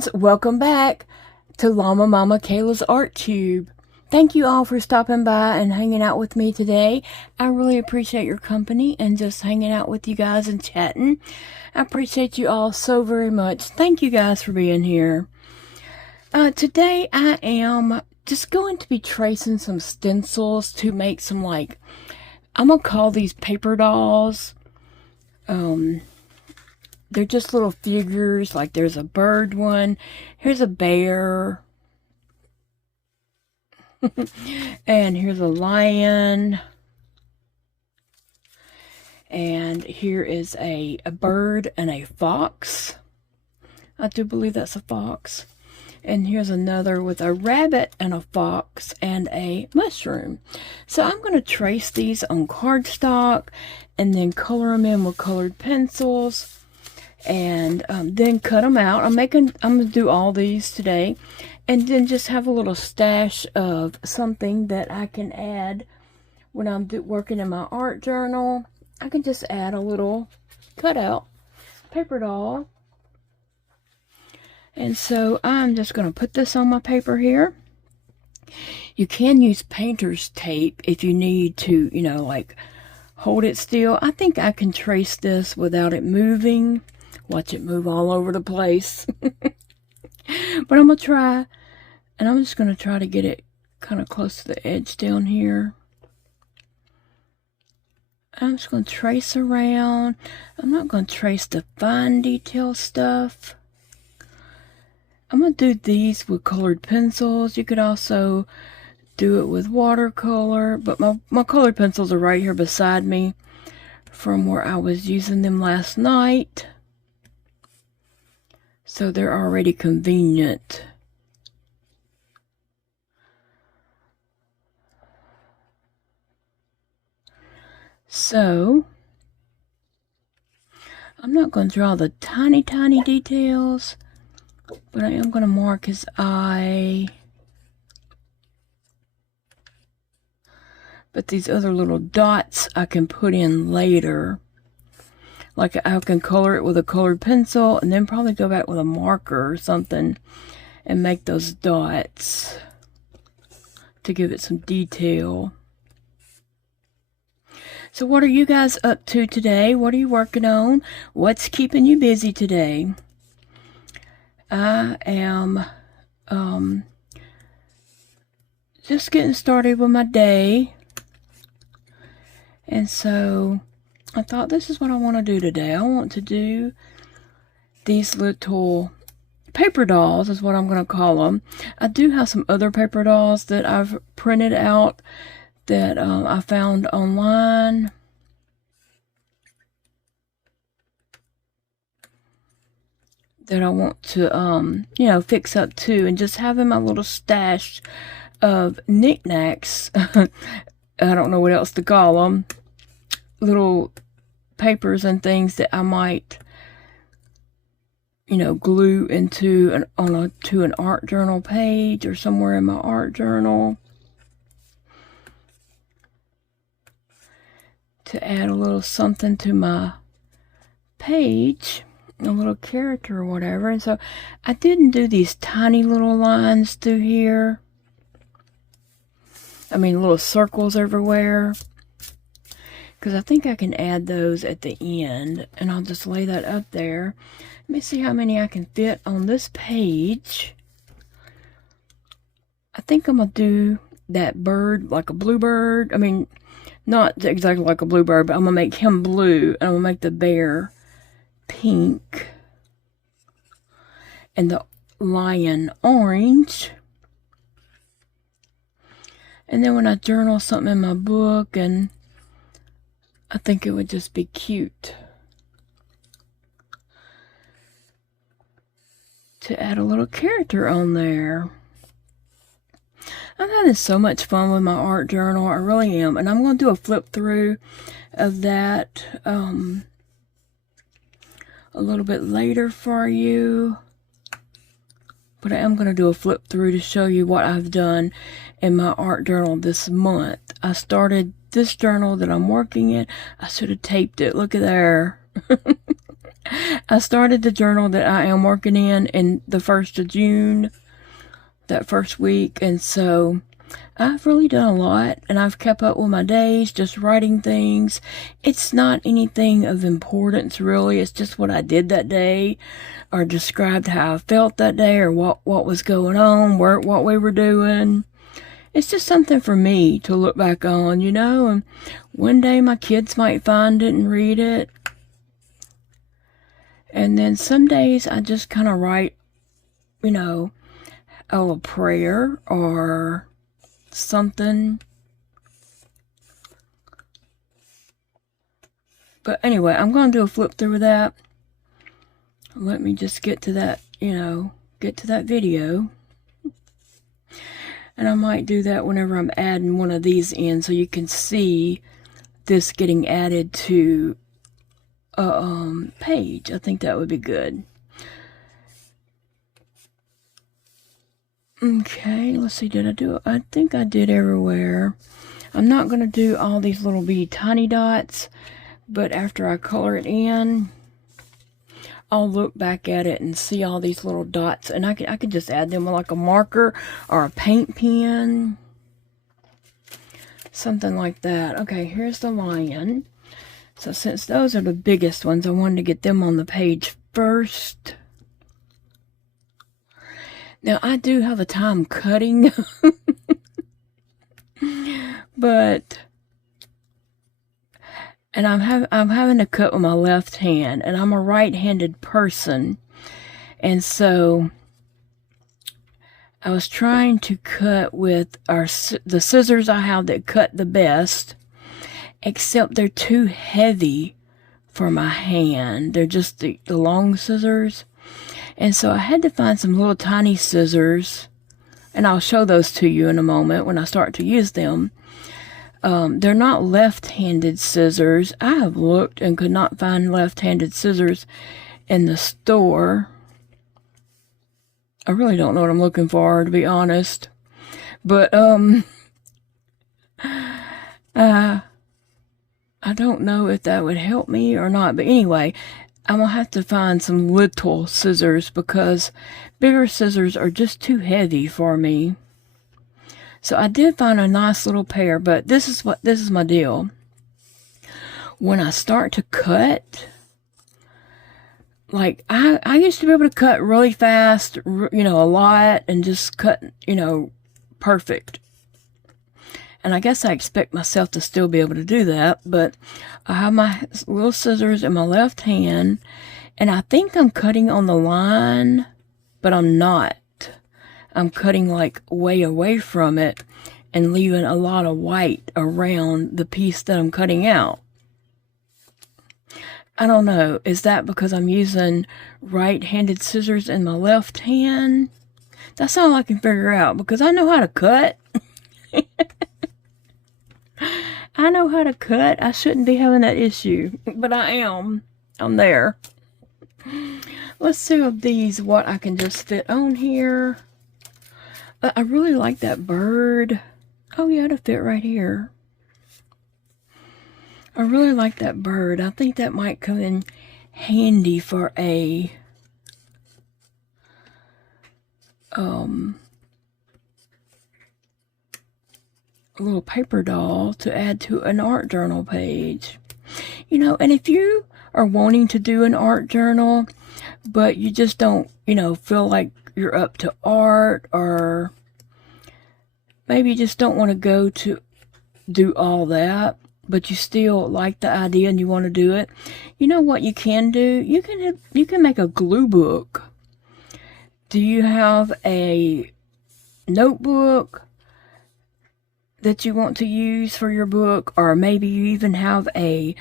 friends, welcome back to Llama Kayla's Art Tube. Thank you all for stopping by and hanging out with me today. I really appreciate your company and just hanging out with you guys and chatting. I appreciate you all so very much. Thank you guys for being here. Today I am just going to be tracing some stencils to make some, I'm going to call these paper dolls. They're just little figures, like there's a bird one. Here's a bear. And here's a lion. And here is a bird and a fox. I do believe that's a fox. And here's another with a rabbit and a fox and a mushroom. So I'm going to trace these on cardstock and then color them in with colored pencils. And then cut them out. I'm going to do all these today. And then just have a little stash of something that I can add when I'm working in my art journal. I can just add a little cutout paper doll. And so I'm just going to put this on my paper here. You can use painter's tape if you need to, hold it still. I think I can trace this without it moving. Watch it move all over the place. But I'm going to try, and I'm just going to try to get it kind of close to the edge down here. I'm just going to trace around. I'm not going to trace the fine detail stuff. I'm going to do these with colored pencils. You could also do it with watercolor, but my colored pencils are right here beside me from where I was using them last night. So they're already convenient. So I'm not going to draw the tiny details, but I am going to mark his eye. But these other little dots I can put in later. Like I can color it with a colored pencil and then probably go back with a marker or something and make those dots to give it some detail. So what are you guys up to today? What are you working on? What's keeping you busy today? I am just getting started with my day. And so I thought, this is what I want to do today. I want to do these little paper dolls, is what I'm going to call them. I do have some other paper dolls that I've printed out that I found online. That I want to, fix up too, and just having my little stash of knickknacks. I don't know what else to call them. Little papers and things that I might, glue into an art journal page or somewhere in my art journal to add a little something to my page, a little character or whatever. And so I didn't do these tiny little lines through here. I mean, little circles everywhere. Because I think I can add those at the end. And I'll just lay that up there. Let me see how many I can fit on this page. I think I'm going to do that bird like a bluebird. I mean, not exactly like a bluebird, but I'm going to make him blue. And I'm going to make the bear pink. And the lion orange. And then when I journal something in my book, and I think it would just be cute to add a little character on there. I'm having so much fun with my art journal. I really am. And I'm going to do a flip through of that a little bit later for you. But I am going to do a flip through to show you what I've done in my art journal this month. I started this journal that I'm working in. I should have taped it. Look at there. I started the journal that I am working in the 1st of June, that first week, and so I've really done a lot, and I've kept up with my days, just writing things. It's not anything of importance, really. It's just what I did that day, or described how I felt that day, or what was going on, what we were doing. It's just something for me to look back on, you know, and one day my kids might find it and read it. And then some days I just kind of write, you know, a prayer or something. But anyway, I'm going to do a flip through of that. Let me just get to that, you know, get to that video. And I might do that whenever I'm adding one of these in, so you can see this getting added to a page. I think that would be good. Okay, let's see, did I do it? I think I did everywhere. I'm not going to do all these little bitty tiny dots, but after I color it in, I'll look back at it and see all these little dots, and I could just add them with like a marker or a paint pen. Something like that. Okay, here's the lion. So since those are the biggest ones, I wanted to get them on the page first. Now, I do have a time cutting, but... And I'm having to cut with my left hand, and I'm a right-handed person, and so I was trying to cut with the scissors I have that cut the best, except they're too heavy for my hand. They're just the long scissors, and so I had to find some little tiny scissors, and I'll show those to you in a moment when I start to use them. They're not left-handed scissors. I have looked and could not find left-handed scissors in the store. I really don't know what I'm looking for, to be honest. But, I don't know if that would help me or not. But anyway, I'm going to have to find some little scissors because bigger scissors are just too heavy for me. So I did find a nice little pair, but this is my deal. When I start to cut, like I used to be able to cut really fast, you know, a lot, and just cut, you know, perfect. And I guess I expect myself to still be able to do that, but I have my little scissors in my left hand, and I think I'm cutting on the line, but I'm not. I'm cutting like way away from it and leaving a lot of white around the piece that I'm cutting out. I don't know. Is that because I'm using right-handed scissors in my left hand? That's all I can figure out because I know how to cut. I know how to cut. I shouldn't be having that issue, but I am. I'm there. Let's see of these what I can just fit on here. I really like that bird. Oh yeah, it'll fit right here. I really like that bird. I think that might come in handy for a little paper doll to add to an art journal page. You know, and if you are wanting to do an art journal, but you just don't, you know, feel like you're up to art, or maybe you just don't want to go to do all that, but you still like the idea and you want to do it. You know what you can do? You can make a glue book. Do you have a notebook that you want to use for your book, or maybe you even have a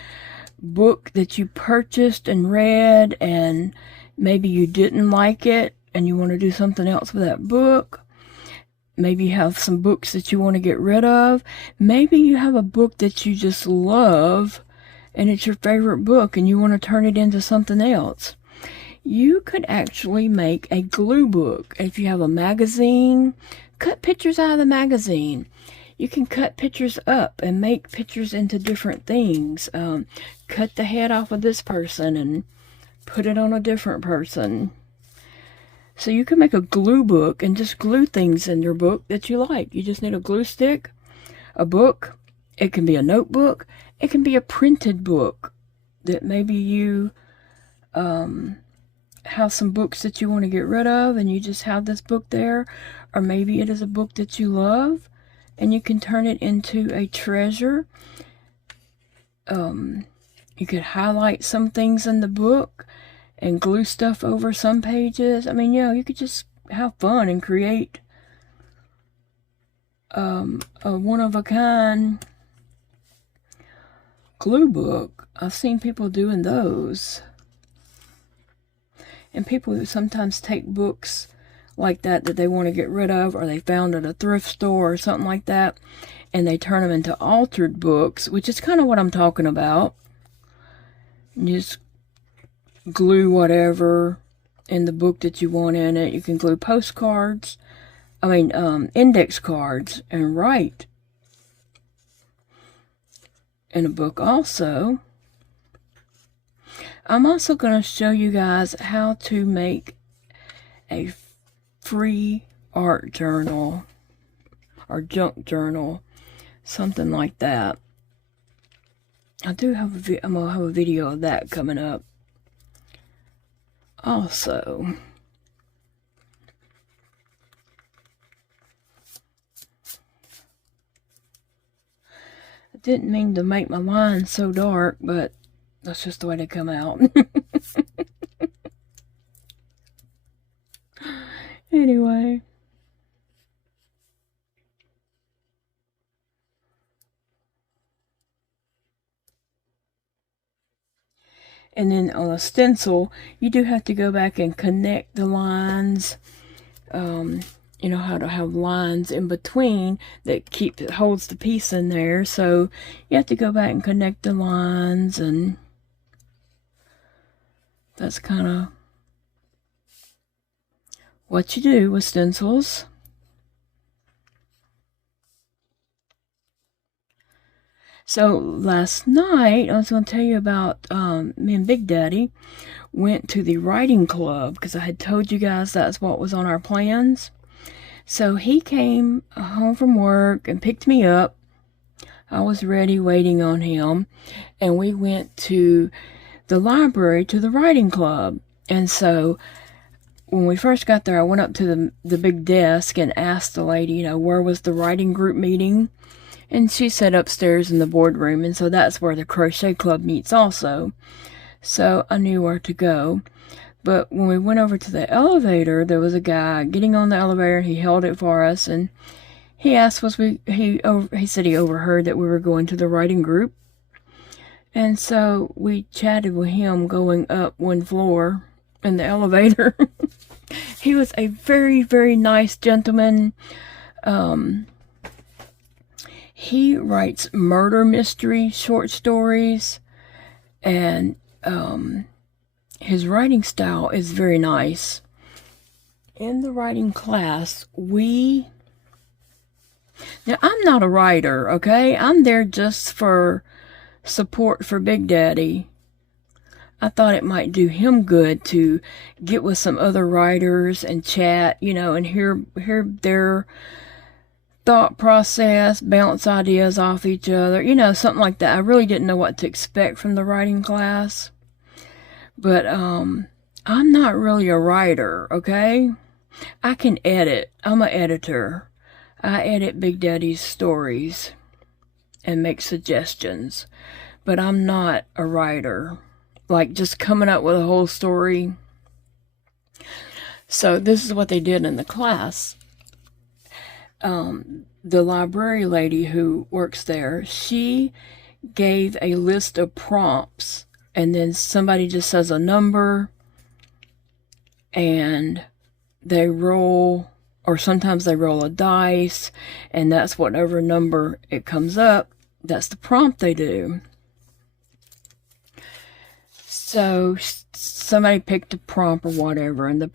book that you purchased and read and maybe you didn't like it and you want to do something else with that book? Maybe you have some books that you want to get rid of. Maybe you have a book that you just love and it's your favorite book and you want to turn it into something else. You could actually make a glue book. If you have a magazine, cut pictures out of the magazine. You can cut pictures up and make pictures into different things. Cut the head off of this person and put it on a different person. So you can make a glue book and just glue things in your book that you like. You just need a glue stick, a book. It can be a notebook. It can be a printed book that maybe you have some books that you want to get rid of and you just have this book there. Or maybe it is a book that you love and you can turn it into a treasure. You could highlight some things in the book and glue stuff over some pages. I mean, you could just have fun and create a one-of-a-kind glue book. I've seen people doing those. And people who sometimes take books like that they want to get rid of, or they found at a thrift store or something like that, and they turn them into altered books, which is kind of what I'm talking about. You just glue whatever in the book that you want in it. You can glue postcards, index cards, and write in a book also. I'm also going to show you guys how to make a free art journal or junk journal, something like that. I'm going to have a video of that coming up also. I didn't mean to make my lines so dark, but that's just the way they come out. Anyway. And then on a stencil, you do have to go back and connect the lines. You know how to have lines in between that holds the piece in there. So you have to go back and connect the lines, and that's kind of what you do with stencils. So last night, I was going to tell you about me and Big Daddy went to the writing club, because I had told you guys that's what was on our plans. So he came home from work and picked me up. I was ready, waiting on him, and we went to the library to the writing club. And so when we first got there, I went up to the big desk and asked the lady, where was the writing group meeting? And she said upstairs in the boardroom, and so that's where the crochet club meets also. So I knew where to go. But when we went over to the elevator, there was a guy getting on the elevator. He held it for us, and he asked us, he said he overheard that we were going to the writing group. And so we chatted with him going up one floor in the elevator. He was a very, very nice gentleman. He writes murder mystery short stories, and his writing style is very nice. In the writing class, now I'm not a writer, okay? I'm there just for support for Big Daddy. I thought it might do him good to get with some other writers and chat, and hear their thought process, bounce ideas off each other, something like that. I really didn't know what to expect from the writing class. But I'm not really a writer, okay? I can edit. I'm an editor. I edit Big Daddy's stories and make suggestions. But I'm not a writer. Like, just coming up with a whole story. So this is what they did in the class. The library lady who works there, she gave a list of prompts, and then somebody just says a number, and they roll, or sometimes they roll a dice, and that's whatever number it comes up, that's the prompt they do. So somebody picked a prompt or whatever, and the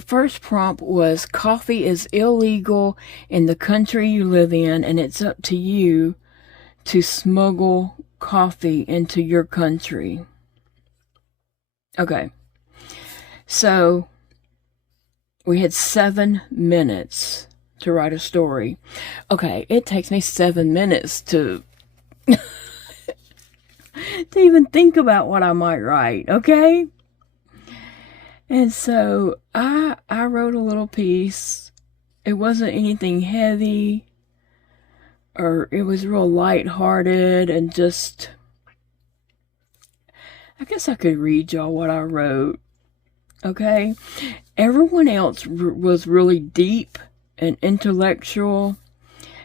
first prompt was, coffee is illegal in the country you live in, and it's up to you to smuggle coffee into your country? Okay. So we had 7 minutes to write a story. Okay, it takes me 7 minutes to to even think about what I might write, okay? And so I wrote a little piece. It wasn't anything heavy, or it was real lighthearted, and just, I guess I could read y'all what I wrote, okay? Everyone else was really deep and intellectual,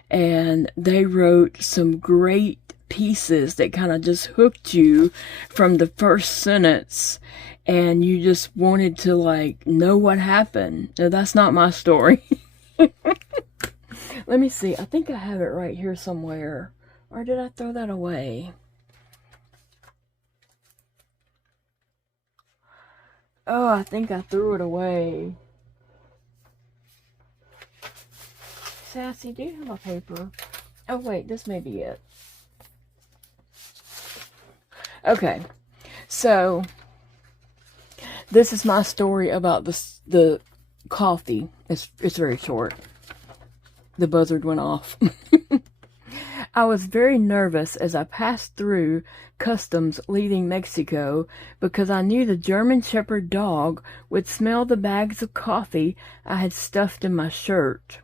and they wrote some great pieces that kind of just hooked you from the first sentence, and you just wanted to, like, know what happened. Now, that's not my story. Let me see. I think I have it right here somewhere. Or did I throw that away? Oh, I think I threw it away. Sassy, do you have a paper? Oh, wait. This may be it. Okay. So, this is my story about the coffee. It's very short. The buzzard went off. I was very nervous as I passed through customs leaving Mexico because I knew the German Shepherd dog would smell the bags of coffee I had stuffed in my shirt.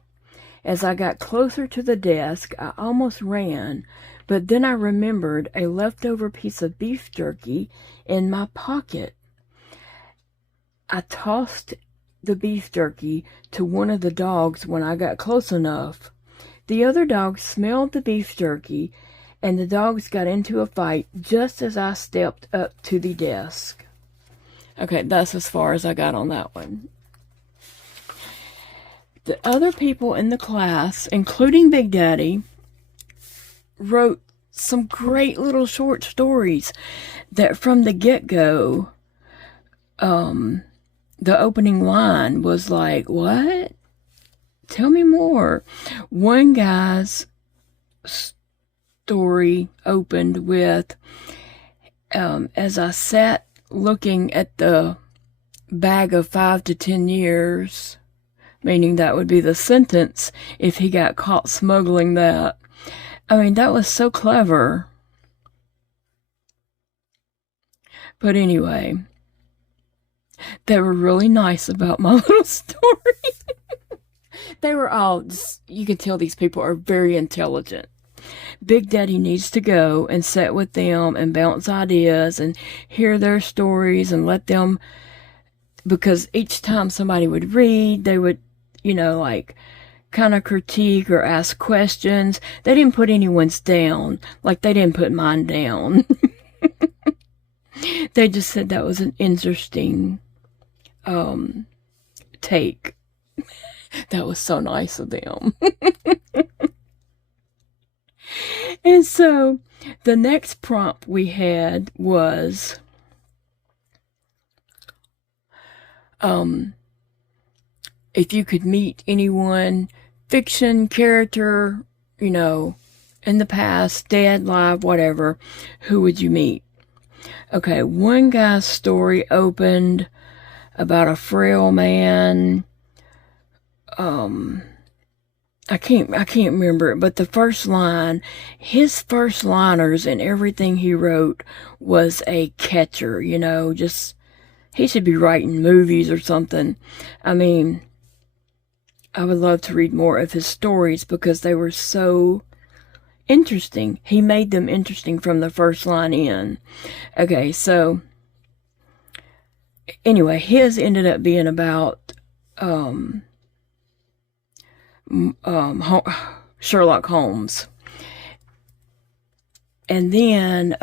As I got closer to the desk, I almost ran, but then I remembered a leftover piece of beef jerky in my pocket. I tossed the beef jerky to one of the dogs when I got close enough. The other dog smelled the beef jerky, and the dogs got into a fight just as I stepped up to the desk. Okay, that's as far as I got on that one. The other people in the class, including Big Daddy, wrote some great little short stories that from the get-go, the opening line was like, what? Tell me more. One guy's story opened with, as I sat looking at the bag of 5 to 10 years, meaning that would be the sentence if he got caught smuggling that. I mean, that was so clever. But anyway, they were really nice about my little story. They were all just, you can tell these people are very intelligent. Big Daddy needs to go and sit with them and bounce ideas and hear their stories and let them, because each time somebody would read, they would, like, kind of critique or ask questions. They didn't put anyone's down, like they didn't put mine down. They just said that was an interesting take. That was so nice of them. And so the next prompt we had was if you could meet anyone, fiction character, in the past, dead, live, whatever, who would you meet? Okay, one guy's story opened about a frail man. I can't remember it, but the first line, his first liners and everything he wrote was a catcher, just, he should be writing movies or something. I mean, I would love to read more of his stories because they were so interesting. He made them interesting from the first line in. Okay, so anyway, his ended up being about Sherlock Holmes. And then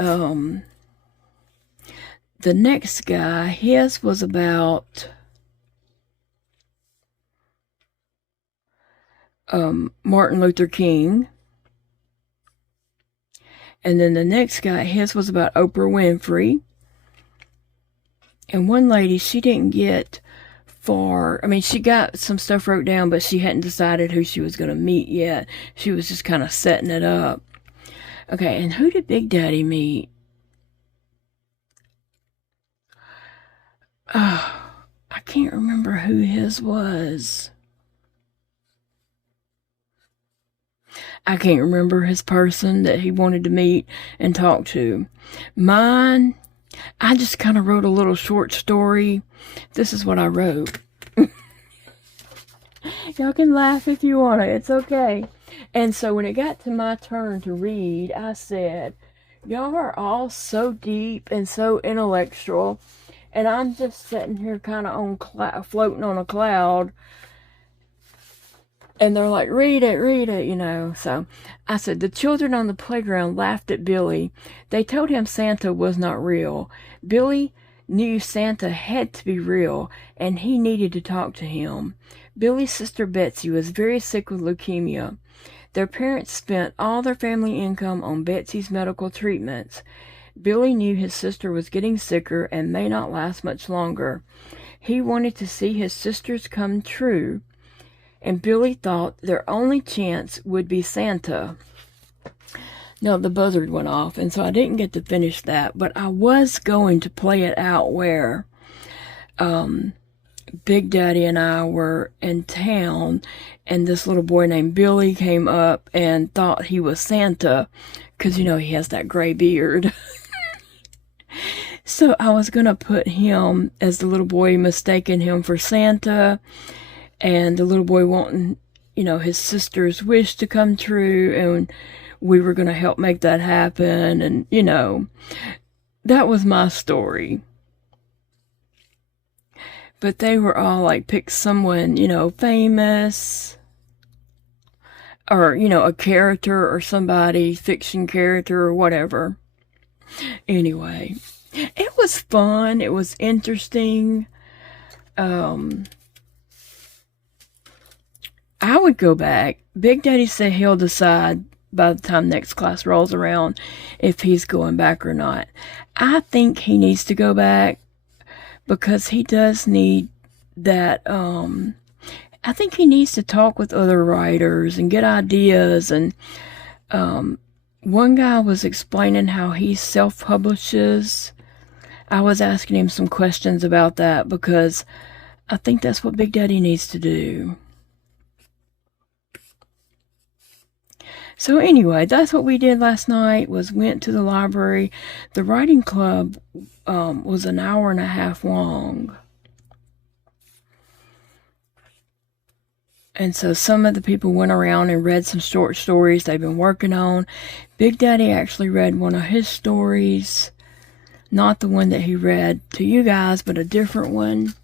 the next guy, his was about Martin Luther King. And then the next guy, his was about Oprah Winfrey. And one lady, she didn't get far. I mean, she got some stuff wrote down, but she hadn't decided who she was going to meet yet. She was just kind of setting it up. Okay, and who did Big Daddy meet? Oh, I can't remember who his was. I can't remember his person that he wanted to meet and talk to. Mine, I just kind of wrote a little short story. This is what I wrote. Y'all can laugh if you want to. It's okay. And so when it got to my turn to read, I said, y'all are all so deep and so intellectual. And I'm just sitting here kind of on floating on a cloud. And they're like, read it, you know. So I said, the children on the playground laughed at Billy. They told him Santa was not real. Billy knew Santa had to be real, and he needed to talk to him. Billy's sister Betsy was very sick with leukemia. Their parents spent all their family income on Betsy's medical treatments. Billy knew his sister was getting sicker and may not last much longer. He wanted to see his sisters come true, and Billy thought their only chance would be Santa. Now, the buzzard went off, and so I didn't get to finish that, but I was going to play it out where Big Daddy and I were in town, and this little boy named Billy came up and thought he was Santa, because, you know, he has that gray beard. So I was going to put him as the little boy, mistaking him for Santa, and the little boy wanting, you know, his sister's wish to come true, and we were going to help make that happen, and, you know, that was my story. But they were all like, pick someone, you know, famous, or, you know, a character or somebody, fiction character or whatever. Anyway, it was fun. It was interesting. I would go back. Big Daddy said he'll decide by the time next class rolls around if he's going back or not. I think he needs to go back because he does need that. I think he needs to talk with other writers and get ideas. And one guy was explaining how he self-publishes. I was asking him some questions about that because I think that's what Big Daddy needs to do. So anyway, that's what we did last night, was went to the library. The writing club was an hour and a half long. And so some of the people went around and read some short stories they've been working on. Big Daddy actually read one of his stories. Not the one that he read to you guys, but a different one.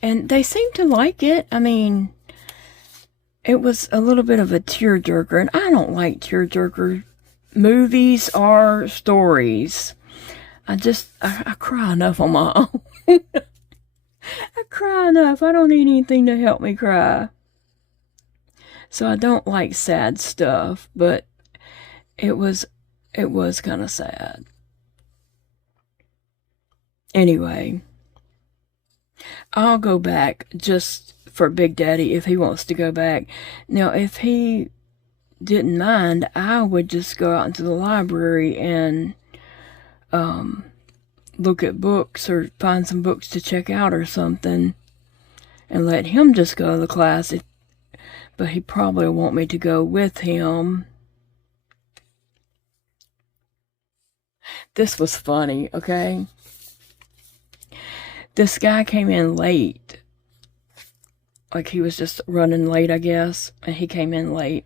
And they seemed to like it. I mean, it was a little bit of a tearjerker, and I don't like tearjerker movies or stories. I cry enough on my own. I cry enough. I don't need anything to help me cry. So I don't like sad stuff, but it was kind of sad. Anyway, I'll go back just for Big Daddy if he wants to go back. Now, if he didn't mind, I would just go out into the library and look at books or find some books to check out or something and let him just go to the class. But he probably will want me to go with him. This was funny, okay? This guy came in late. Like, he was just running late, I guess. And he came in late.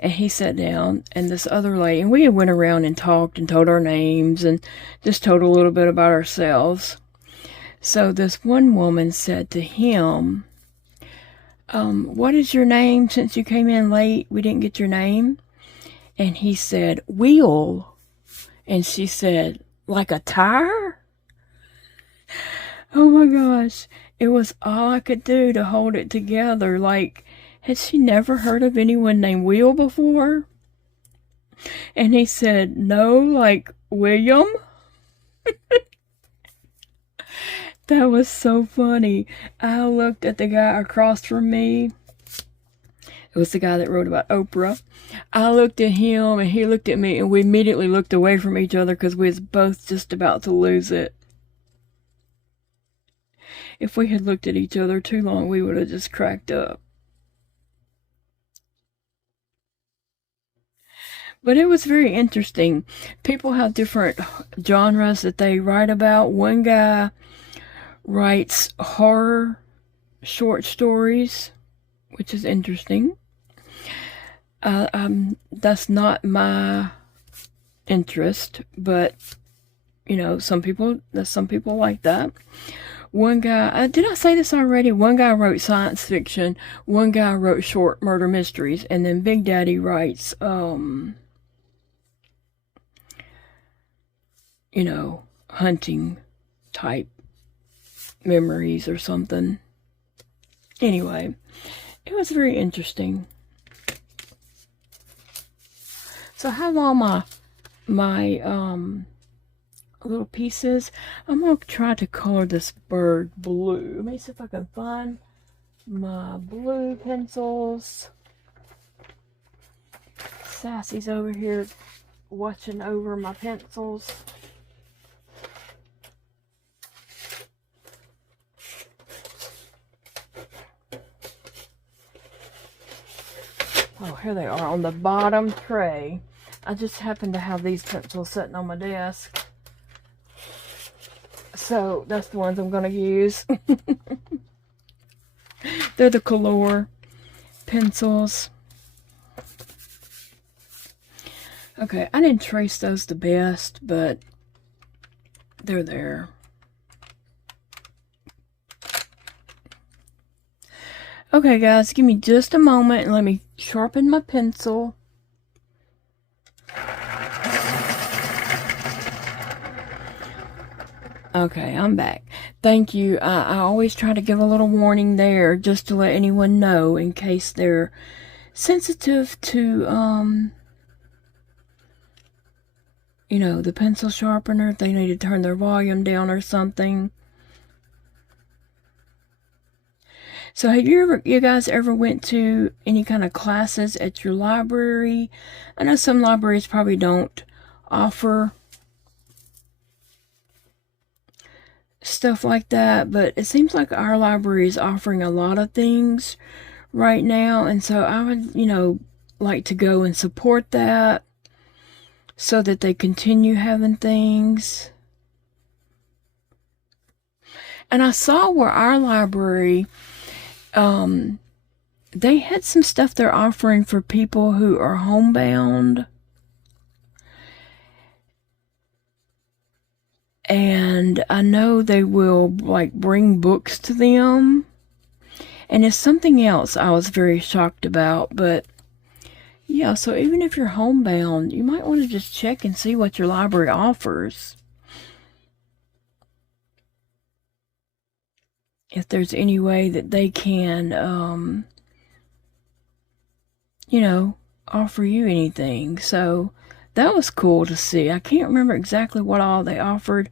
And he sat down, and this other lady, and we went around and talked and told our names and just told a little bit about ourselves. So this one woman said to him, what is your name? Since you came in late, we didn't get your name. And he said, Wheel. And she said, like a tire? Oh my gosh. It was all I could do to hold it together. Like, had she never heard of anyone named Wheel before? And he said, no, like William. That was so funny. I looked at the guy across from me. It was the guy that wrote about Oprah. I looked at him and he looked at me, and we immediately looked away from each other because we was both just about to lose it. If we had looked at each other too long, we would have just cracked up. But it was very interesting. People have different genres that they write about. One guy writes horror short stories, which is interesting. That's not my interest, but you know, some people like that. One guy, did I say this already? One guy wrote science fiction, one guy wrote short murder mysteries, and then Big Daddy writes, you know, hunting type memories or something. Anyway, it was very interesting. So I have all my little pieces. I'm going to try to color this bird blue. Let me see if I can find my blue pencils. Sassy's over here watching over my pencils. Oh, here they are on the bottom tray. I just happen to have these pencils sitting on my desk. So that's the ones I'm going to use. They're the Color pencils. Okay, I didn't trace those the best, but they're there. Okay, guys, give me just a moment and let me sharpen my pencil. Okay, I'm back. Thank you. I always try to give a little warning there just to let anyone know in case they're sensitive to, you know, the pencil sharpener, if they need to turn their volume down or something. So have you guys ever went to any kind of classes at your library? I know some libraries probably don't offer stuff like that, but it seems like our library is offering a lot of things right now, and so I would, you know, like to go and support that so that they continue having things. And I saw where our library, they had some stuff they're offering for people who are homebound. And I know they will, like, bring books to them. And it's something else I was very shocked about. But, yeah, so even if you're homebound, you might want to just check and see what your library offers. If there's any way that they can, you know, offer you anything. So that was cool to see. I can't remember exactly what all they offered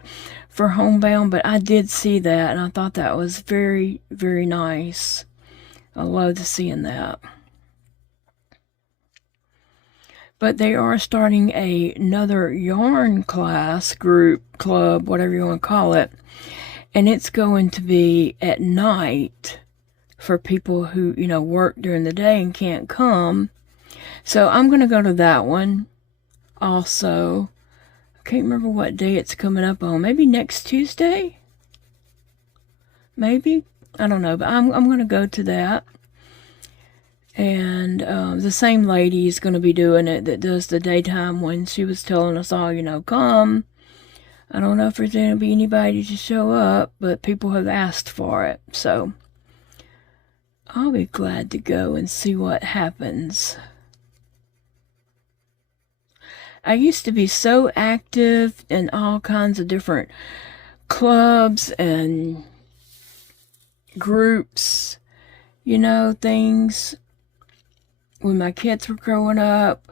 for homebound, but I did see that, and I thought that was very, very nice. I loved seeing that. But they are starting another yarn class, group, club, whatever you want to call it. And it's going to be at night for people who, you know, work during the day and can't come. So I'm going to go to that one also. I can't remember what day it's coming up on. Maybe next Tuesday? Maybe? I don't know. But I'm going to go to that. And the same lady is going to be doing it that does the daytime one. She was telling us all, you know, come. I don't know if there's going to be anybody to show up, but people have asked for it. So I'll be glad to go and see what happens. I used to be so active in all kinds of different clubs and groups, you know, things. When my kids were growing up,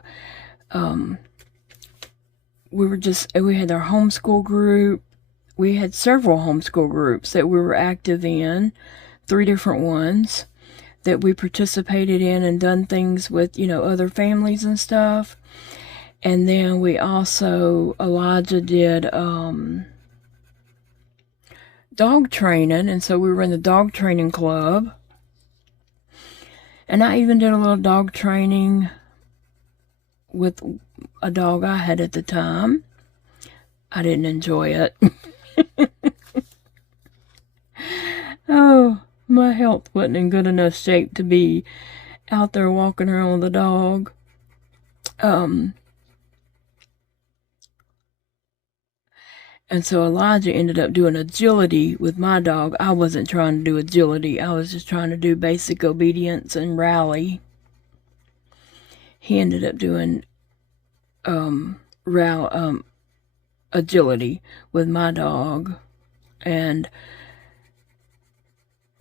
we had our homeschool group. We had several homeschool groups that we were active in, 3 different ones. that we participated in and done things with, other families and stuff. And then we also, Elijah did dog training, and so we were in the dog training club. And I even did a little dog training with a dog I had at the time. I didn't enjoy it. Oh, my health wasn't in good enough shape to be out there walking around with a dog. And so Elijah ended up doing agility with my dog. I wasn't trying to do agility. I was just trying to do basic obedience and rally. He ended up doing agility with my dog and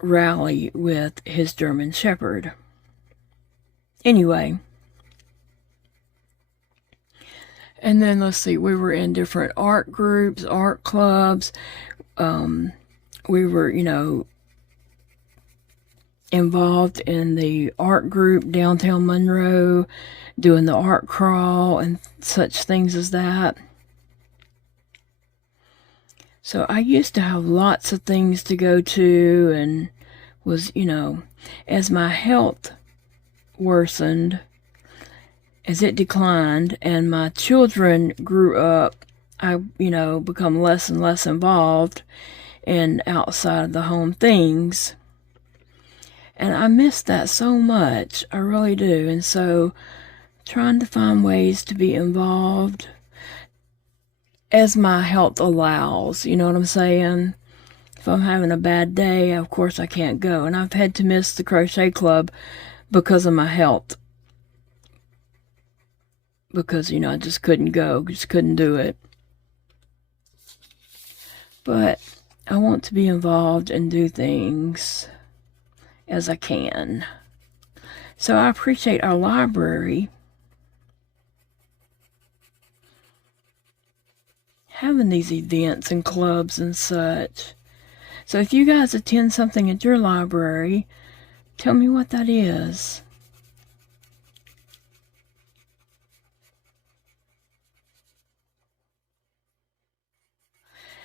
rally with his German Shepherd. Anyway. And then, let's see, we were in different art groups, art clubs. We were, involved in the art group downtown Monroe, doing the art crawl and such things as that. So I used to have lots of things to go to, and was, as my health worsened, as it declined and my children grew up, I, become less and less involved in outside of the home things. And I miss that so much. I really do. And so trying to find ways to be involved as my health allows. You know what I'm saying? If I'm having a bad day, of course I can't go. And I've had to miss the crochet club because of my health. Because, I just couldn't go, just couldn't do it. But I want to be involved and do things as I can. So I appreciate our library having these events and clubs and such. So if you guys attend something at your library, tell me what that is.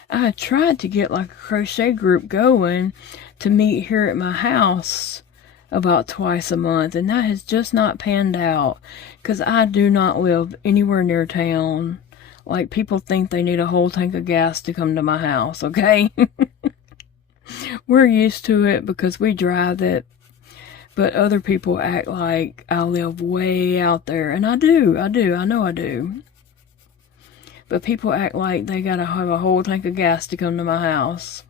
I tried to get like a crochet group going to meet here at my house about twice a month, and that has just not panned out because I do not live anywhere near town. Like, people think they need a whole tank of gas to come to my house, okay? We're used to it because we drive it, but other people act like I live way out there, and I do, I know I do. But people act like they gotta have a whole tank of gas to come to my house.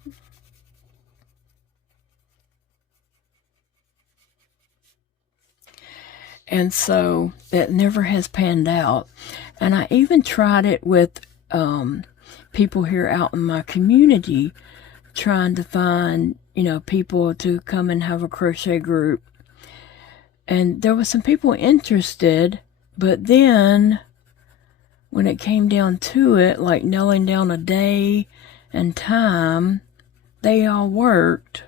And so it never has panned out. And I even tried it with people here out in my community, trying to find, people to come and have a crochet group. And there was some people interested, but then when it came down to it, like nailing down a day and time, they all worked.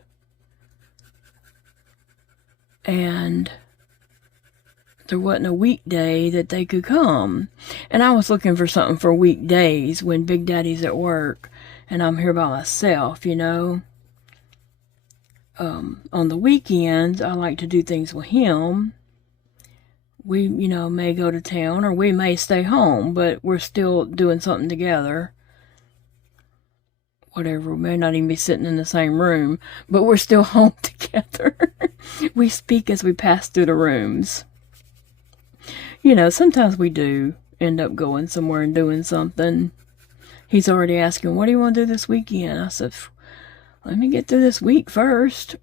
And there wasn't a weekday that they could come. And I was looking for something for weekdays when Big Daddy's at work and I'm here by myself, On the weekends, I like to do things with him. We, may go to town or we may stay home, but we're still doing something together. Whatever, we may not even be sitting in the same room, but we're still home together. We speak as we pass through the rooms. Sometimes we do end up going somewhere and doing something. He's already asking, what do you want to do this weekend? I said, let me get through this week first.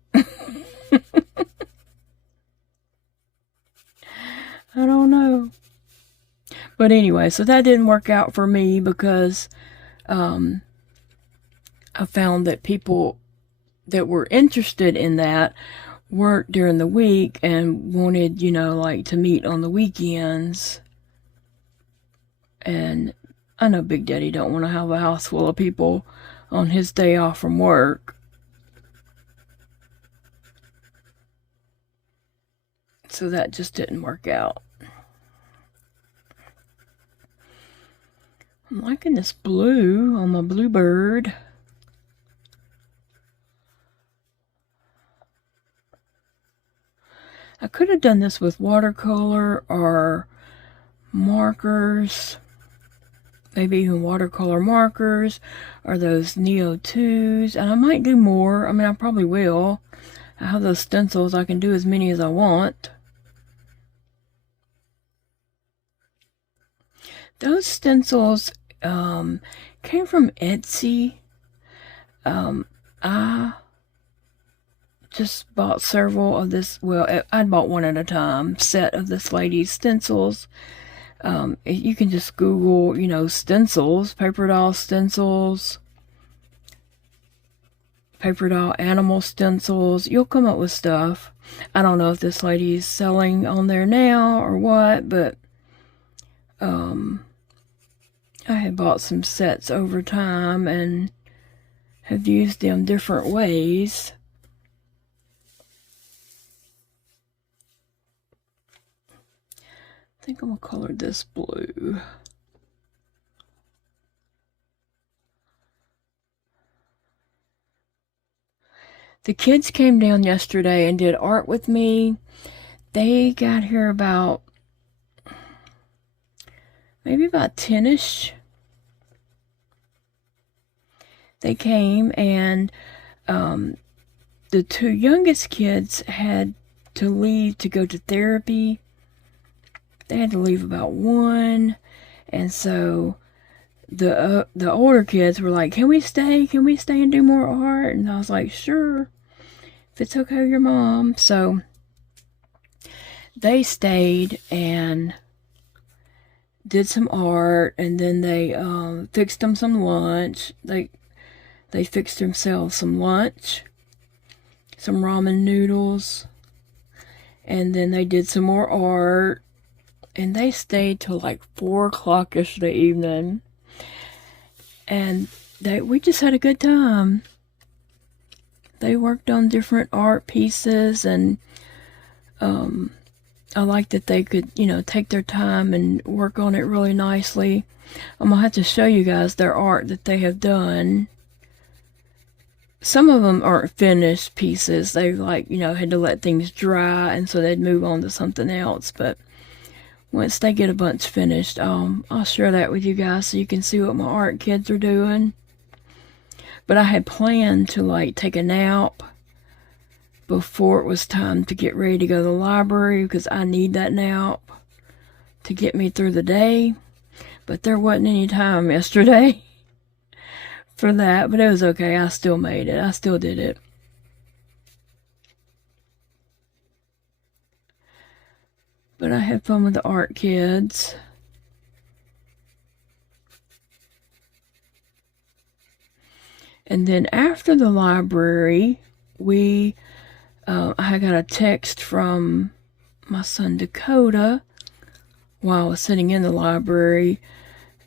I don't know. But anyway, so that didn't work out for me because I found that people that were interested in that worked during the week and wanted, like to meet on the weekends. And I know Big Daddy don't want to have a house full of people on his day off from work. So that just didn't work out. I'm liking this blue on my bluebird. I could have done this with watercolor or markers. Maybe even watercolor markers or those Neo 2s. And I might do more. I mean, I probably will. I have those stencils. I can do as many as I want. Those stencils came from Etsy. I just bought several of this. Well, I bought one at a time. Set of this lady's stencils. You can just Google, you know, stencils, paper doll stencils, paper doll animal stencils. You'll come up with stuff. I don't know if this lady is selling on there now or what, but I had bought some sets over time and have used them different ways. I think I'm going to color this blue. The kids came down yesterday and did art with me. They got here about, maybe about 10ish. They came and the two youngest kids had to leave to go to therapy. They had to leave about 1, and so the older kids were like, "Can we stay? Can we stay and do more art?" And I was like, "Sure, if it's okay with your mom." So they stayed and did some art, and then they fixed them some lunch. They fixed themselves some lunch, some ramen noodles, and then they did some more art. And they stayed till like 4 o'clock yesterday evening. And we just had a good time. They worked on different art pieces, and I like that they could, you know, take their time and work on it really nicely. I'm going to have to show you guys their art that they have done. Some of them aren't finished pieces. They, like, you know, had to let things dry, and so they'd move on to something else. But once they get a bunch finished, I'll share that with you guys so you can see what my art kids are doing. But I had planned to, like, take a nap before it was time to get ready to go to the library, because I need that nap to get me through the day. But there wasn't any time yesterday for that, but it was okay. I still made it. I still did it. But I had fun with the art kids. And then after the library, I got a text from my son Dakota while I was sitting in the library.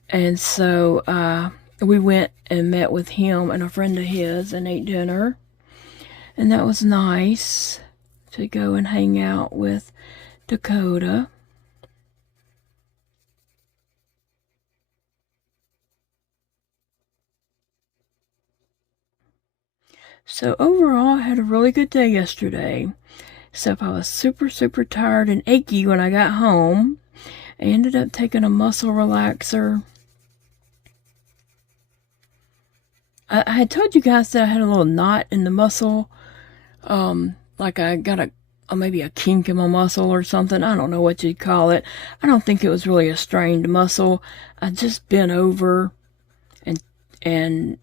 And so we went and met with him and a friend of his and ate dinner. And that was nice to go and hang out with Dakota. So overall, I had a really good day yesterday, except I was super, super tired and achy when I got home. I ended up taking a muscle relaxer. I had told you guys that I had a little knot in the muscle, like I got maybe a kink in my muscle or something. I don't know what you'd call it. I don't think it was really a strained muscle. I just bent over and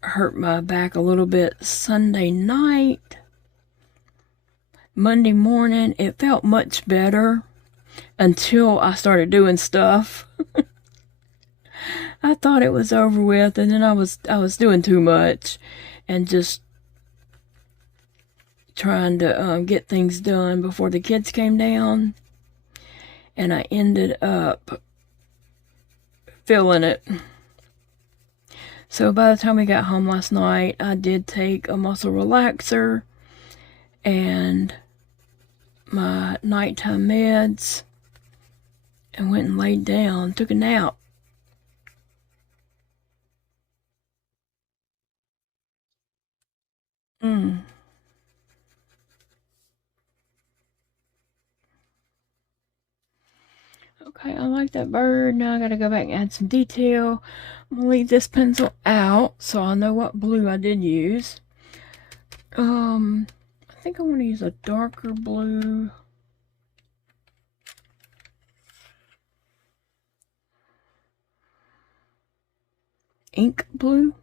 hurt my back a little bit Sunday night. Monday morning, it felt much better until I started doing stuff. I thought it was over with, and then I was doing too much and just trying to get things done before the kids came down, and I ended up feeling it. So by the time we got home last night, I did take a muscle relaxer, and my nighttime meds and went and laid down, took a nap. Okay, I like that bird. Now I gotta go back and add some detail. I'm gonna leave this pencil out so I know what blue I did use. I think I want to use a darker blue. Ink blue.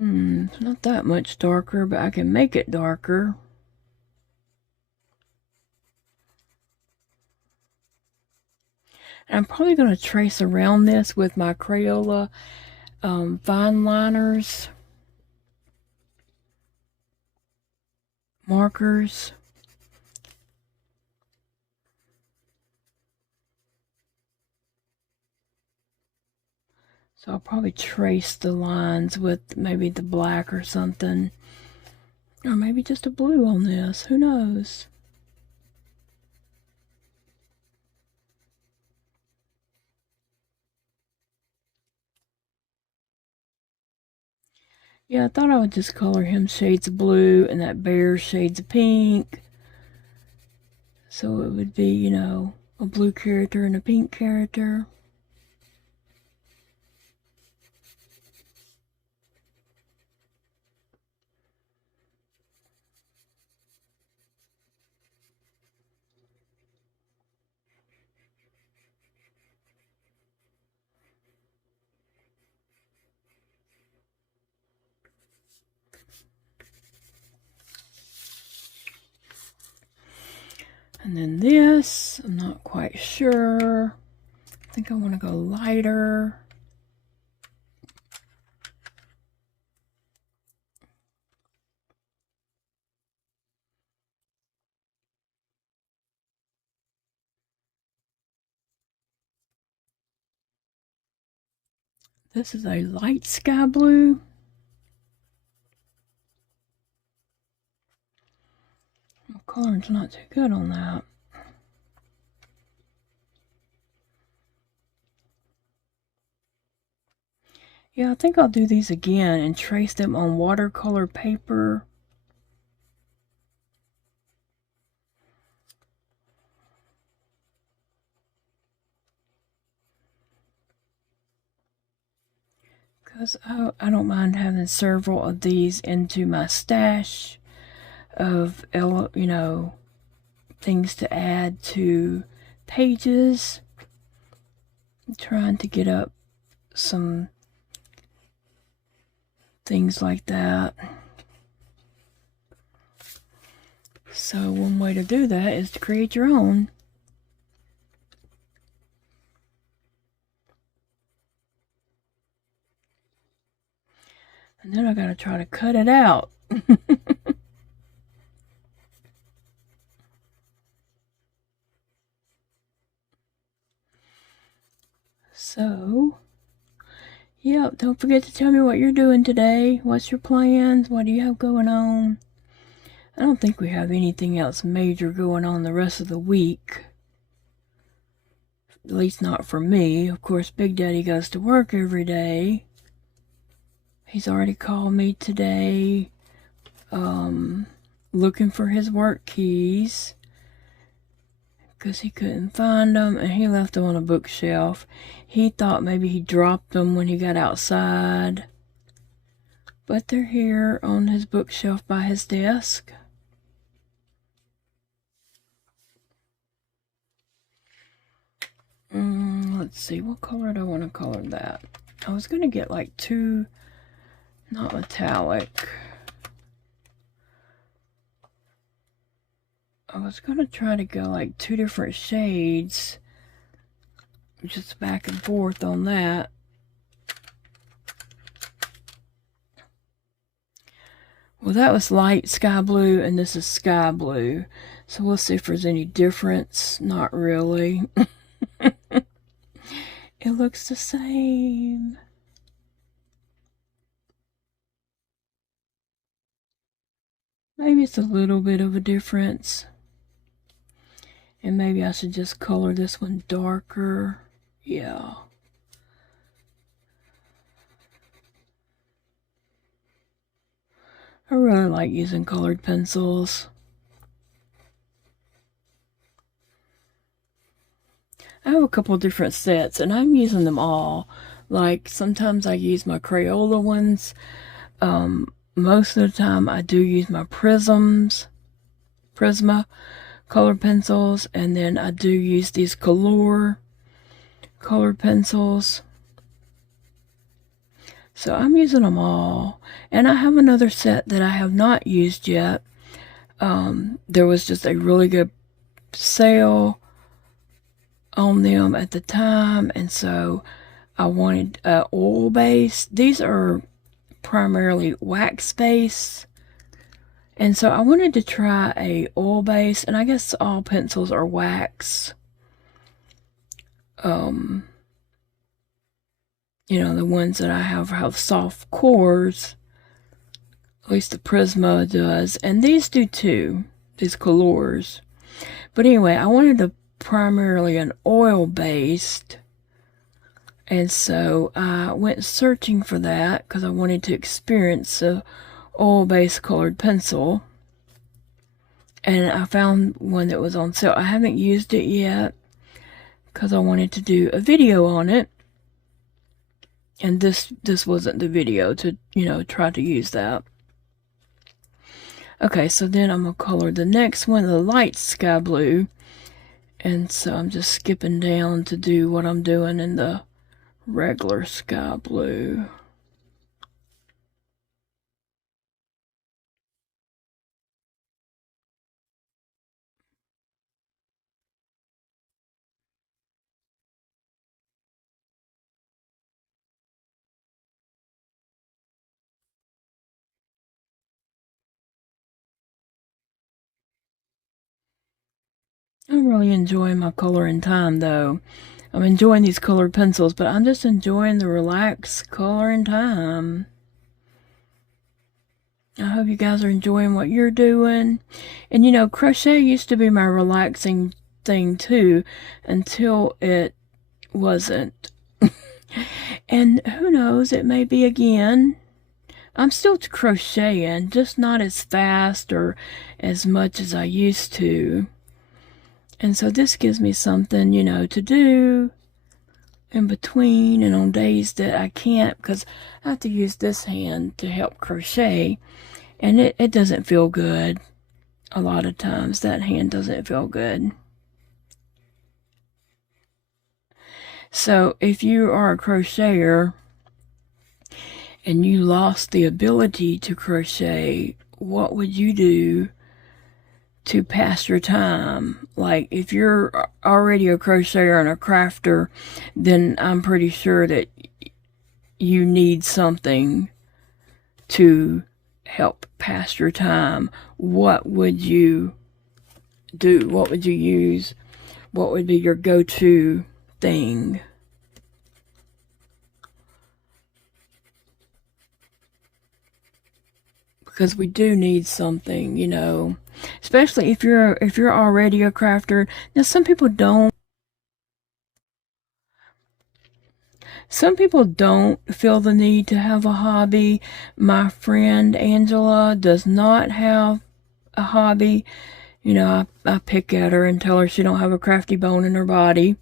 It's not that much darker, but I can make it darker. And I'm probably going to trace around this with my Crayola fine liners, markers. So I'll probably trace the lines with maybe the black or something. Or maybe just a blue on this. Who knows? Yeah, I thought I would just color him shades of blue and that bear shades of pink. So it would be, you know, a blue character and a pink character. And then this, I'm not quite sure. I think I want to go lighter. This is a light sky blue. My coloring's not too good on that. Yeah, I think I'll do these again and trace them on watercolor paper. Because I don't mind having several of these into my stash of, you know, things to add to pages. I'm trying to get up some things like that. So one way to do that is to create your own. And then I gotta try to cut it out. So, yeah, don't forget to tell me what you're doing today. What's your plans? What do you have going on? I don't think we have anything else major going on the rest of the week. At least not for me. Of course, Big Daddy goes to work every day. He's already called me today, looking for his work keys because he couldn't find them, and he left them on a bookshelf. He thought maybe he dropped them when he got outside, but they're here on his bookshelf by his desk. Let's see, what color do I want to color that? I was going to get like two, not metallic. I was going to try to go like two different shades, just back and forth on that. Well, that was light sky blue, and this is sky blue. So we'll see if there's any difference. Not really. It looks the same. Maybe it's a little bit of a difference. And maybe I should just color this one darker. Yeah. I really like using colored pencils. I have a couple different sets and I'm using them all. Like sometimes I use my Crayola ones. Most of the time I do use my Prisma colored pencils, and then I do use these colored pencils. So I'm using them all. And I have another set that I have not used yet. There was just a really good sale on them at the time, and so I wanted oil base. These are primarily wax base, and so I wanted to try a oil base, and I guess all pencils are wax. You know, the ones that I have soft cores. At least the Prisma does, and these do too, these colors. But anyway, I wanted a primarily an oil based, and so I went searching for that because I wanted to experience a oil based colored pencil, and I found one that was on sale. I haven't used it yet because I wanted to do a video on it, and this wasn't the video to, you know, try to use that. Okay, so then I'm gonna color the next one, the light sky blue. And so I'm just skipping down to do what I'm doing in the regular sky blue. I'm really enjoying my coloring time though. I'm enjoying these colored pencils, but I'm just enjoying the relaxed coloring time. I hope you guys are enjoying what you're doing. And you know, crochet used to be my relaxing thing too, until it wasn't. And who knows, it may be again. I'm still crocheting, just not as fast or as much as I used to. And so this gives me something, you know, to do in between and on days that I can't, because I have to use this hand to help crochet, and it doesn't feel good. A lot of times that hand doesn't feel good. So if you are a crocheter and you lost the ability to crochet, what would you do to pass your time? Like if you're already a crocheter and a crafter, then I'm pretty sure that you need something to help pass your time. What would you do? What would you use? What would be your go-to thing? Because we do need something, you know, especially if you're already a crafter. Now some people don't feel the need to have a hobby. My friend Angela does not have a hobby. You know, I pick at her and tell her she don't have a crafty bone in her body.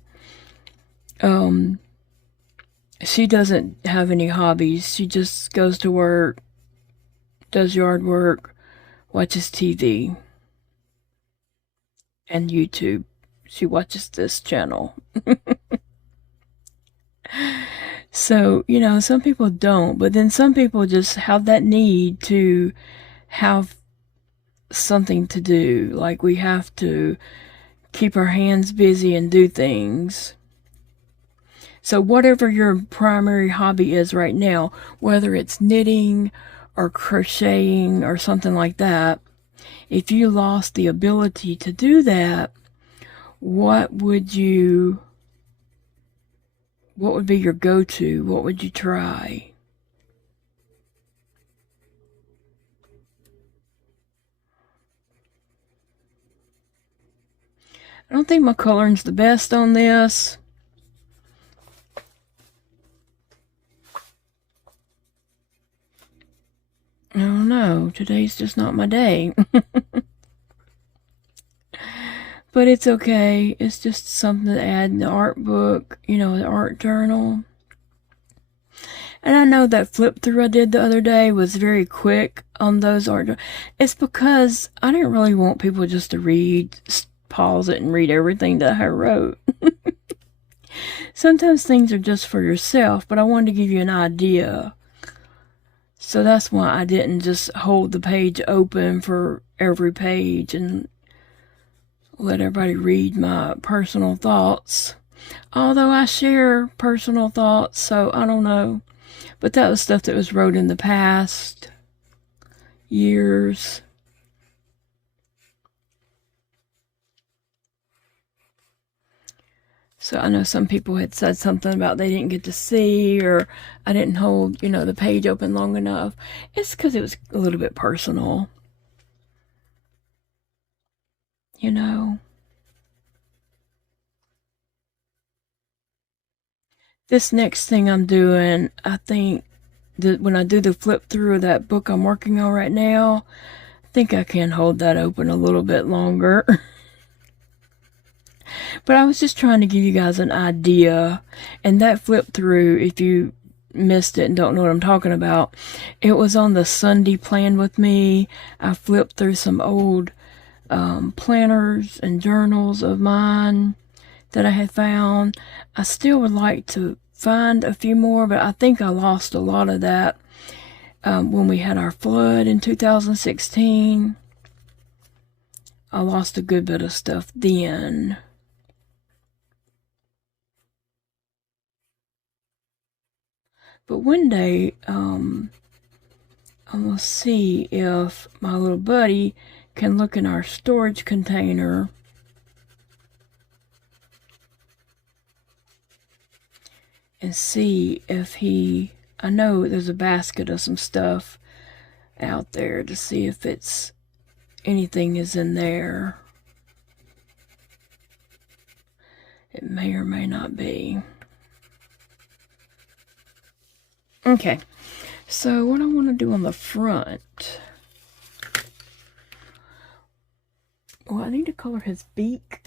She doesn't have any hobbies. She just goes to work, does yard work, watches TV and YouTube. She watches this channel. So, you know, some people don't, but then some people just have that need to have something to do. Like we have to keep our hands busy and do things. So whatever your primary hobby is right now, whether it's knitting or crocheting or something like that, if you lost the ability to do that, what would be your go-to? What would you try? I don't think my coloring's the best on this. I don't know. Today's just not my day. But it's okay. It's just something to add in the art book, you know, the art journal. And I know that flip through I did the other day was very quick on those art. It's because I didn't really want people just to read, pause it and read everything that I wrote. Sometimes things are just for yourself, but I wanted to give you an idea. So that's why I didn't just hold the page open for every page and let everybody read my personal thoughts. Although I share personal thoughts, so I don't know. But that was stuff that was wrote in the past years. So I know some people had said something about they didn't get to see, or I didn't hold, you know, the page open long enough. It's because it was a little bit personal. You know. This next thing I'm doing, I think that when I do the flip through of that book I'm working on right now, I think I can hold that open a little bit longer. But I was just trying to give you guys an idea. And that flip through, if you missed it and don't know what I'm talking about, it was on the Sunday Plan with Me. I flipped through some old planners and journals of mine that I had found. I still would like to find a few more, but I think I lost a lot of that when we had our flood in 2016. I lost a good bit of stuff then. But one day, I'm going to see if my little buddy can look in our storage container and see if I know there's a basket of some stuff out there, to see if anything is in there. It may or may not be. Okay, so what I want to do on the front, well, I need to color his beak.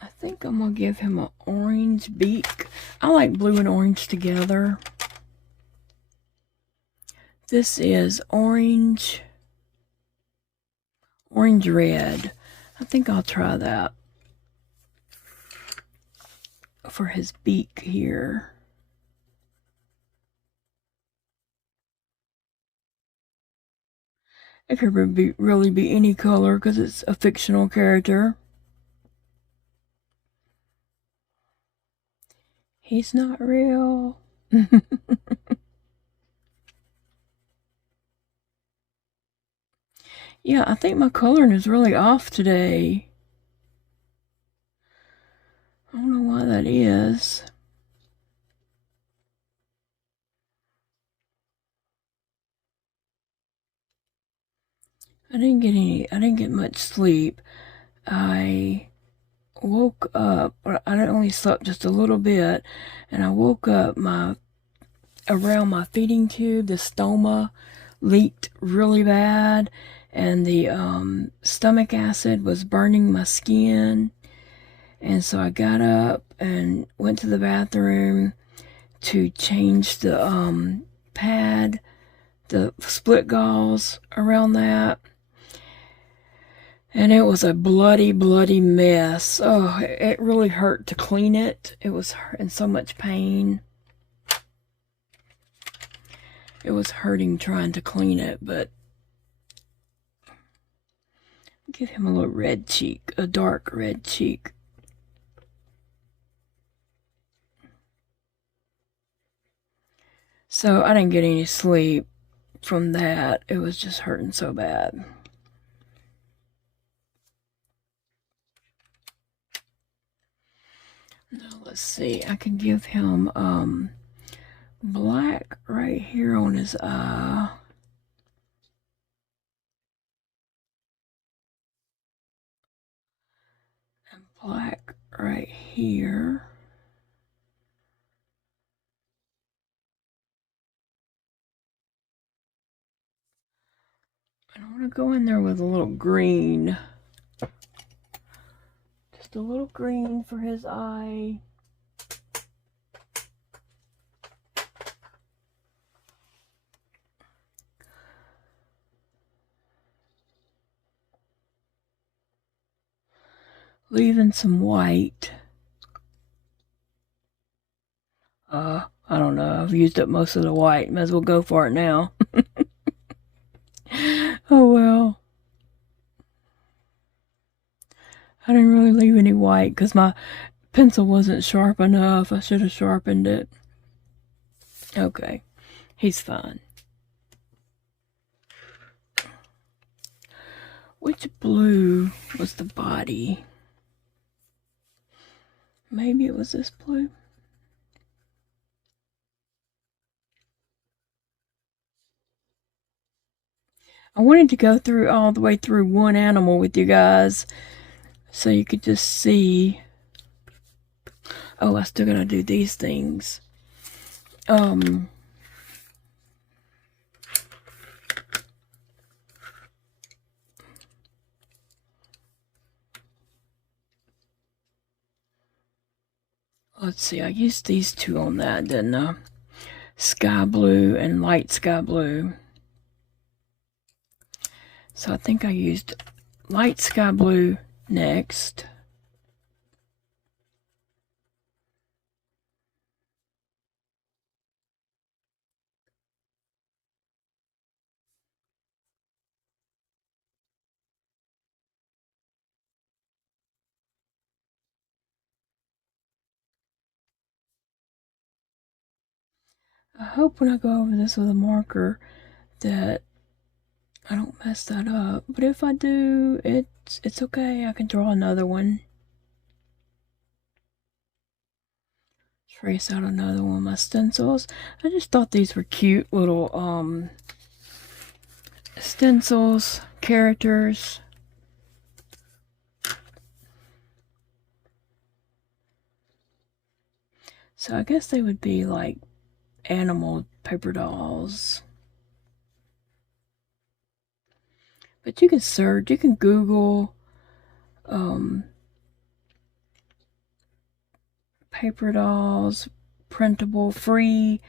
I think I'm going to give him an orange beak. I like blue and orange together. This is orange red. I think I'll try that for his beak here. It could really be any color because it's a fictional character. He's not real. Yeah, I think my coloring is really off today. I don't know why that is. I didn't get much sleep. I woke up, or I only slept just a little bit, and I woke up around my feeding tube, the stoma leaked really bad, and the stomach acid was burning my skin. And so I got up and went to the bathroom to change the pad, the split gauze around that. And it was a bloody mess. Oh, it really hurt to clean it. It was in so much pain. It was hurting trying to clean it, but give him a little red cheek, a dark red cheek. So I didn't get any sleep from that. It was just hurting so bad. Now let's see, I can give him black right here on his eye. And black right here. And I want to go in there with a little green. Just a little green for his eye. Leaving some white. I don't know. I've used up most of the white. Might as well go for it now. Oh well. I didn't really leave any white because my pencil wasn't sharp enough. I should have sharpened it. Okay. He's fine. Which blue was the body? Maybe it was this blue. I wanted to go through all the way through one animal with you guys so you could just see. Oh, I still gotta do these things. Let's see, I used these two on that, didn't I? Sky blue and light sky blue. So I think I used light sky blue next. I hope when I go over this with a marker that I don't mess that up. But if I do, it's okay. I can draw another one. Trace out another one of my stencils. I just thought these were cute little stencils, characters. So I guess they would be like animal paper dolls. But you can search, you can Google paper dolls, printable, free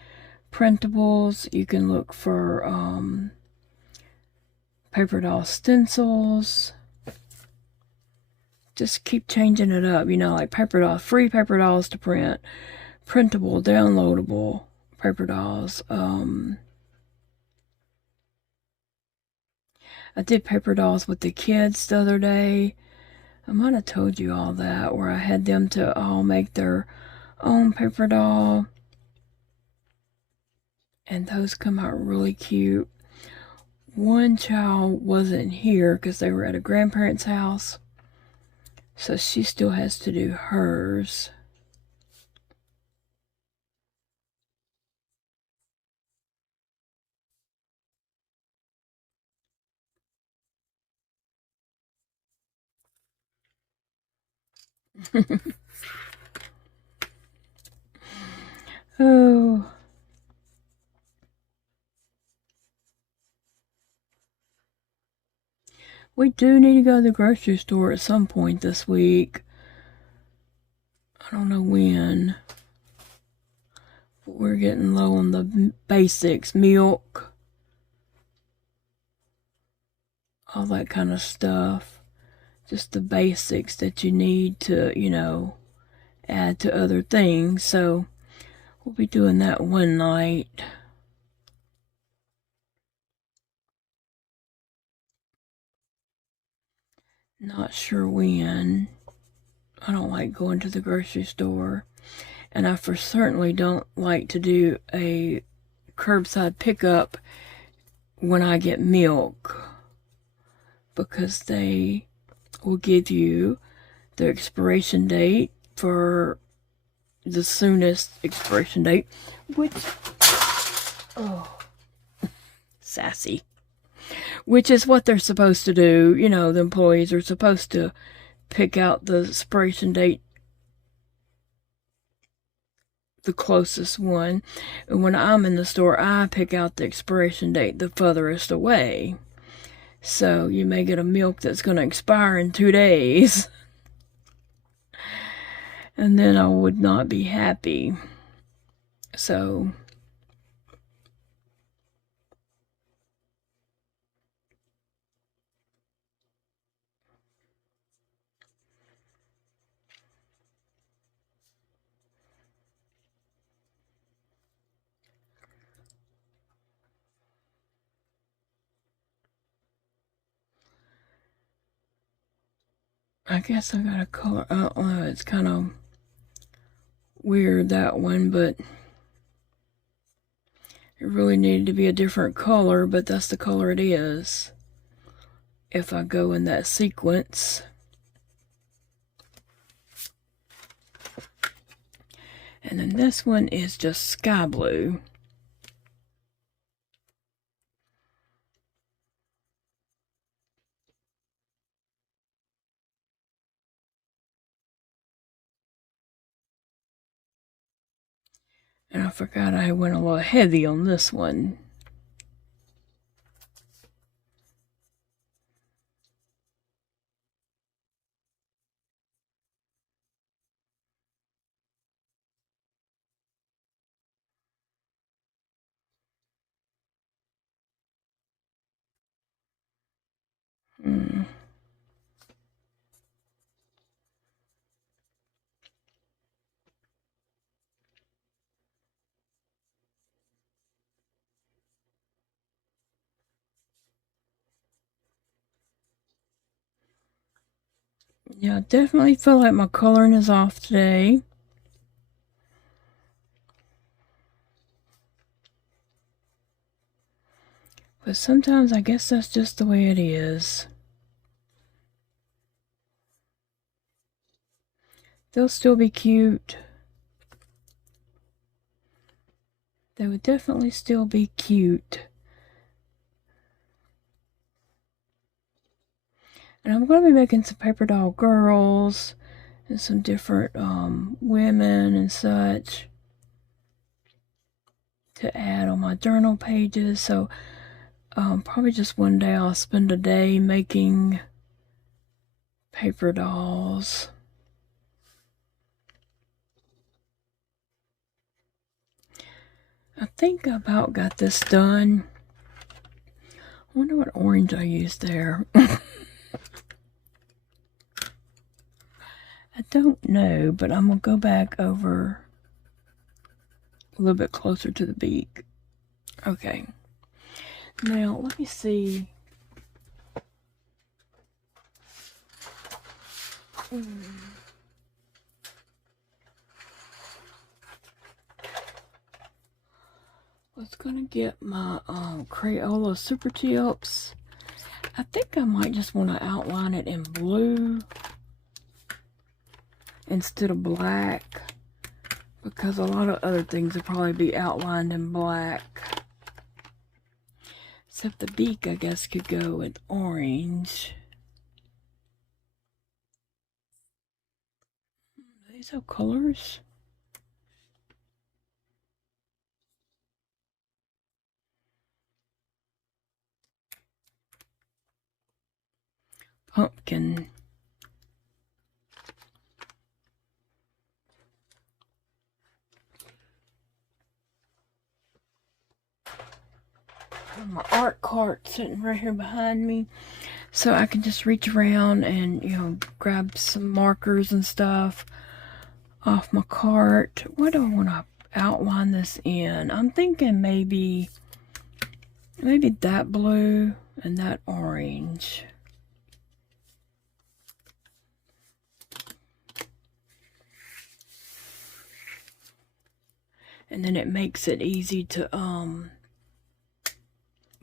printables. You can look for paper doll stencils. Just keep changing it up, you know, like paper dolls, free paper dolls to print, printable, downloadable paper dolls. I did paper dolls with the kids the other day. I might have told you all that, where I had them to all make their own paper doll. And those come out really cute. One child wasn't here because they were at a grandparent's house. So she still has to do hers. Oh. We do need to go to the grocery store at some point this week. I don't know when. But we're getting low on the basics. Milk. All that kind of stuff. Just the basics that you need to, you know, add to other things. So we'll be doing that one night. Not sure when. I don't like going to the grocery store. And I for certainly don't like to do a curbside pickup when I get milk, because they will give you the expiration date for the soonest expiration date, which, oh, sassy, which is what they're supposed to do. You know, the employees are supposed to pick out the expiration date, the closest one. And when I'm in the store, I pick out the expiration date the furthest away. So you may get a milk that's going to expire in 2 days. And then I would not be happy. So I guess I got a color. I don't know, it's kind of weird, that one, but it really needed to be a different color, but that's the color it is. If I go in that sequence. And then this one is just sky blue. And I forgot I went a little heavy on this one. Yeah, I definitely feel like my coloring is off today. But sometimes I guess that's just the way it is. They'll still be cute. They would definitely still be cute. And I'm going to be making some paper doll girls and some different women and such to add on my journal pages. So probably just one day I'll spend a day making paper dolls. I think I about got this done. I wonder what orange I used there. I don't know, but I'm going to go back over a little bit closer to the beak. Okay. Now, let me see. I was going to get my Crayola Super Tips. I think I might just want to outline it in blue instead of black, because a lot of other things will probably be outlined in black. Except the beak, I guess, could go in orange. These have colors. Pumpkin. My art cart sitting right here behind me, so I can just reach around and, you know, grab some markers and stuff off my cart. What do I want to outline this in? I'm thinking maybe that blue and that orange. And then it makes it easy to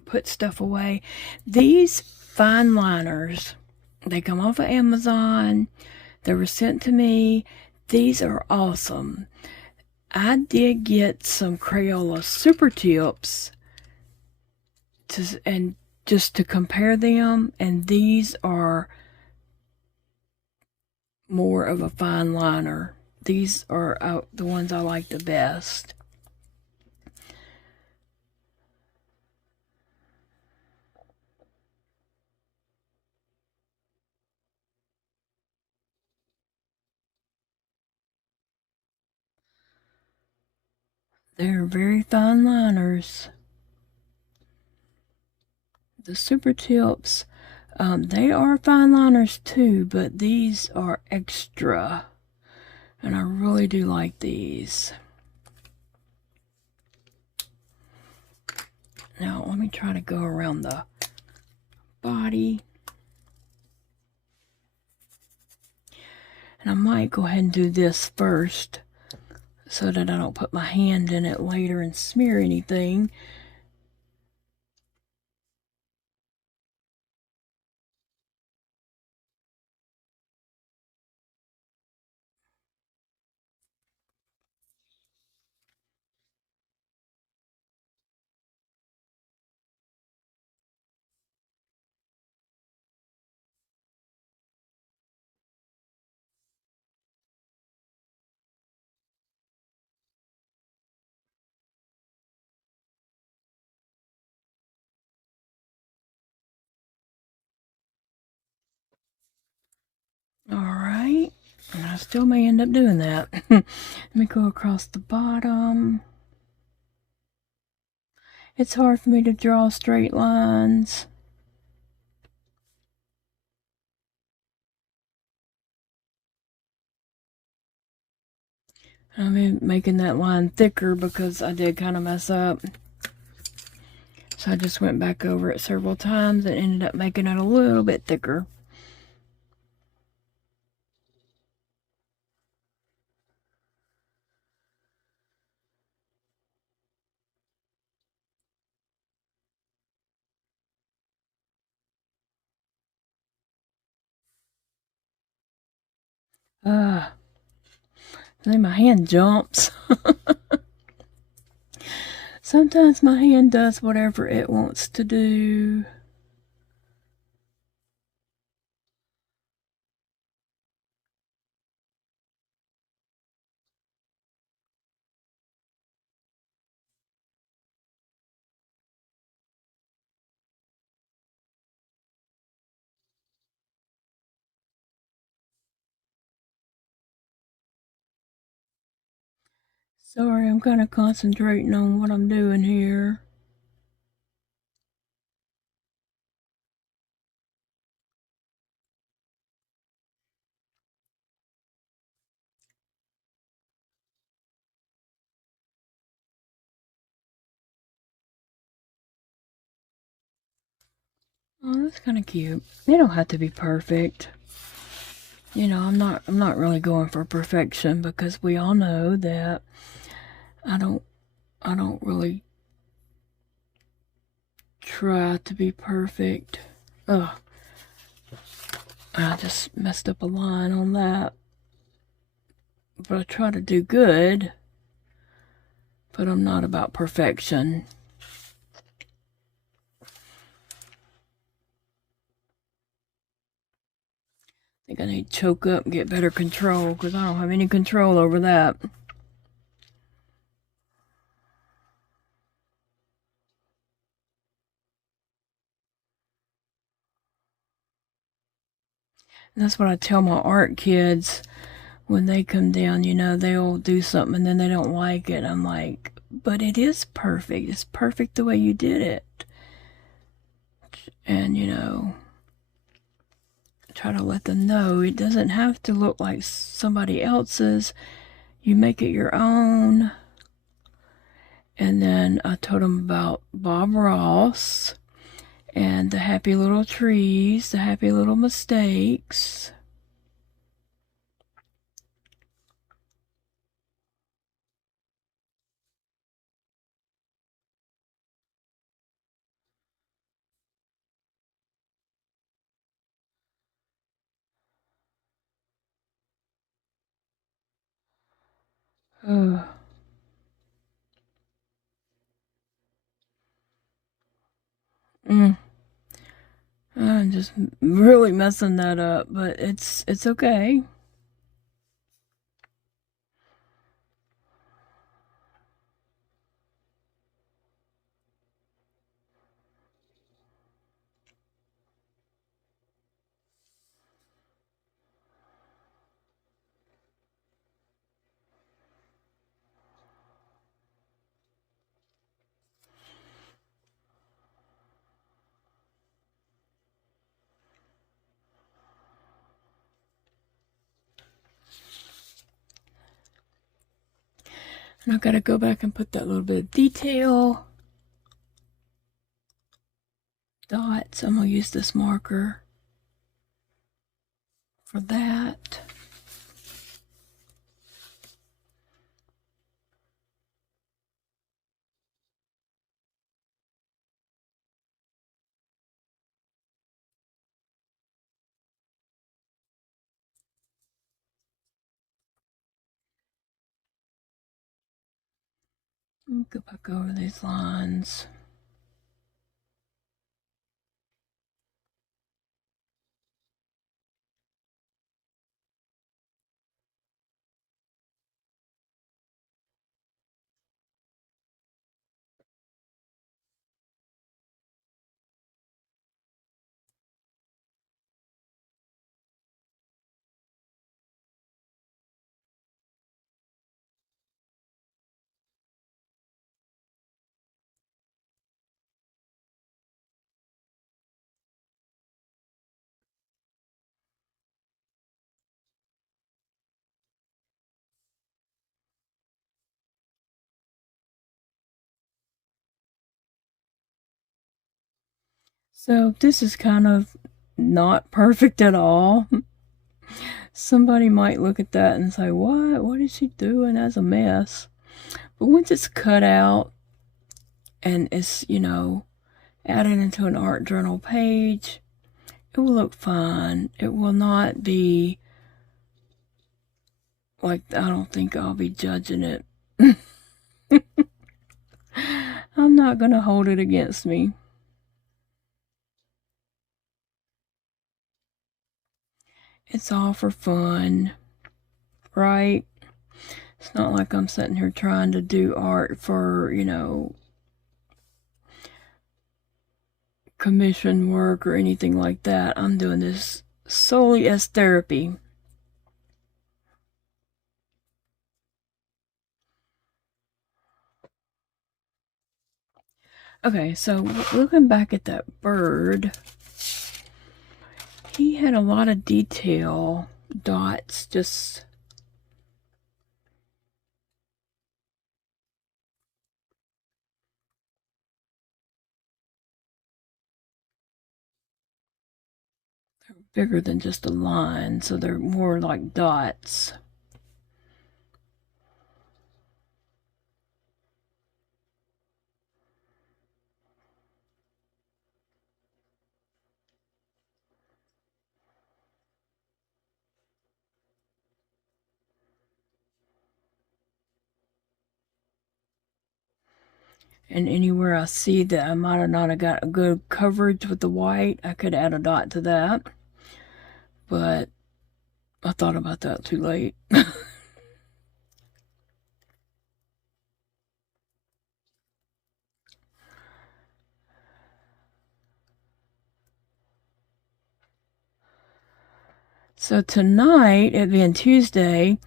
put stuff away. These fine liners, they come off of Amazon. They were sent to me. these are awesome. I did get some Crayola Super Tips and just to compare them, and these are more of a fine liner. These are the ones I like the best. They're very fine liners. The Super Tips, they are fine liners too, but these are extra. And I really do like these. Now, let me try to go around the body. And I might go ahead and do this first so that I don't put my hand in it later and smear anything. Alright, and I still may end up doing that. Let me go across the bottom. It's hard for me to draw straight lines. I'm making that line thicker because I did kind of mess up. So I just went back over it several times and ended up making it a little bit thicker. Then my hand jumps. Sometimes my hand does whatever it wants to do. Sorry, I'm kind of concentrating on what I'm doing here. Oh, that's kind of cute. They don't have to be perfect. You know, I'm not really going for perfection because we all know that I don't really try to be perfect. Ugh. I just messed up a line on that. But I try to do good. But I'm not about perfection. I think I need to choke up and get better control because I don't have any control over that. And that's what I tell my art kids when they come down, you know, they'll do something and then they don't like it. I'm like, but it is perfect. It's perfect the way you did it. And, you know, try to let them know it doesn't have to look like somebody else's. You make it your own. And then I told them about Bob Ross and the happy little trees, the happy little mistakes. Oh. I'm just really messing that up, but it's okay. And I've got to go back and put that little bit of detail. Dots. I'm going to use this marker for that. Go back over these lines. So this is kind of not perfect at all. Somebody might look at that and say, what is she doing? That's a mess. But once it's cut out and it's, added into an art journal page, it will look fine. It will not be like, I don't think I'll be judging it. I'm not going to hold it against me. It's all for fun, right? It's not like I'm sitting here trying to do art for, commission work or anything like that. I'm doing this solely as therapy. Okay, so looking back at that bird, he had a lot of detail, dots, just bigger than just a line, so they're more like dots. And anywhere I see that I might have not have got a good coverage with the white, I could add a dot to that. But I thought about that too late. So tonight, it being Tuesday,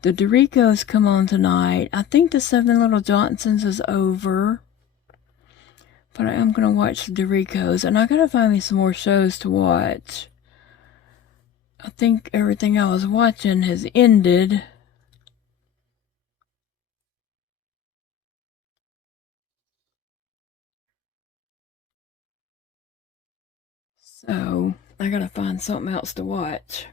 the Doricos come on tonight. I think the Seven Little Johnsons is over. But I am going to watch the Doricos. And I got to find me some more shows to watch. I think everything I was watching has ended. So I got to find something else to watch.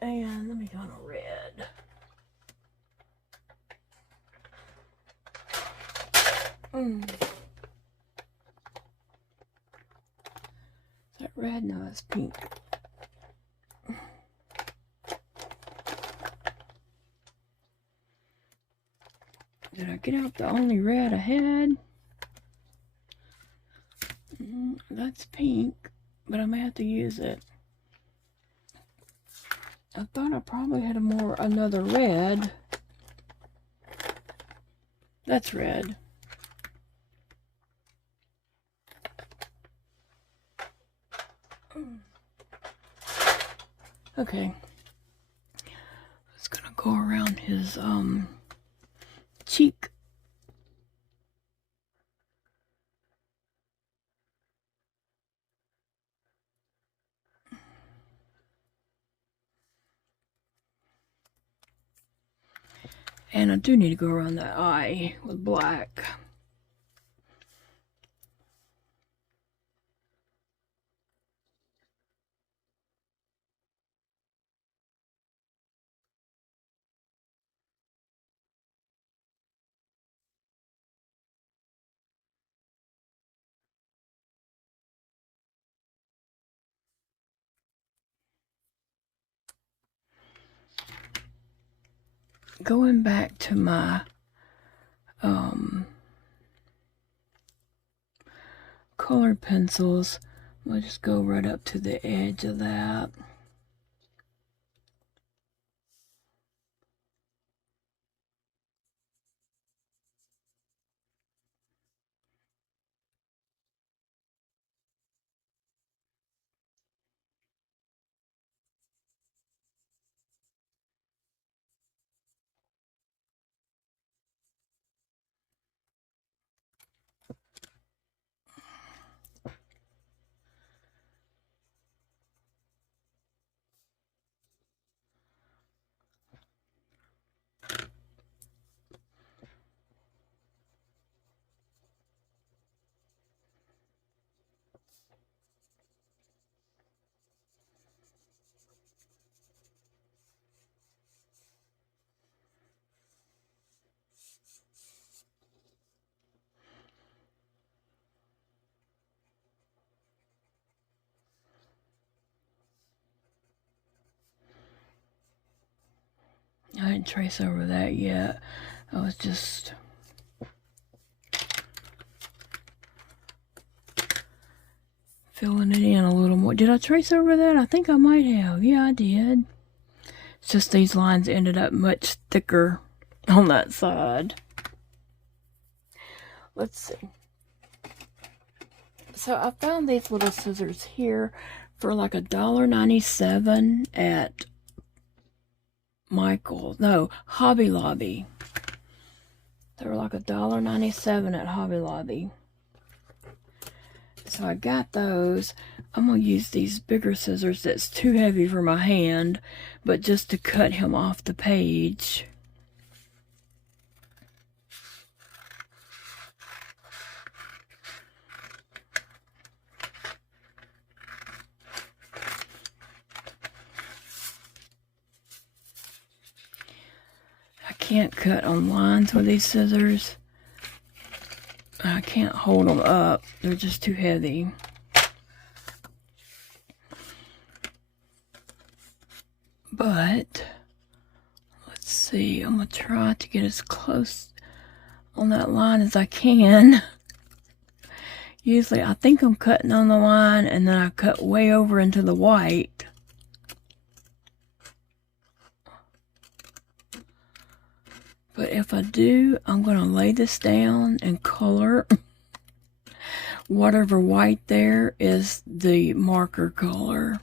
And let me go on a red. Is that red? No, that's pink. get out the only red I had. That's pink, but I may have to use it. I thought I probably had another red. That's red. Okay. It's gonna go around his cheek. And I do need to go around the eye with black. Going back to my colored pencils, we'll just go right up to the edge of that. I didn't trace over that yet. I was just filling it in a little more. Did I trace over that? I think I might have. Yeah, I did. It's just these lines ended up much thicker on that side. Let's see. So I found these little scissors here for like $1.97 at Hobby Lobby. They were like $1.97 at Hobby Lobby. So I got those. I'm going to use these bigger scissors that's too heavy for my hand, but just to cut him off the page. I can't cut on lines with these scissors. I can't hold them up. They're just too heavy. But, let's see. I'm going to try to get as close on that line as I can. Usually, I think I'm cutting on the line and then I cut way over into the white. But if I do, I'm going to lay this down and color. Whatever white there is the marker color.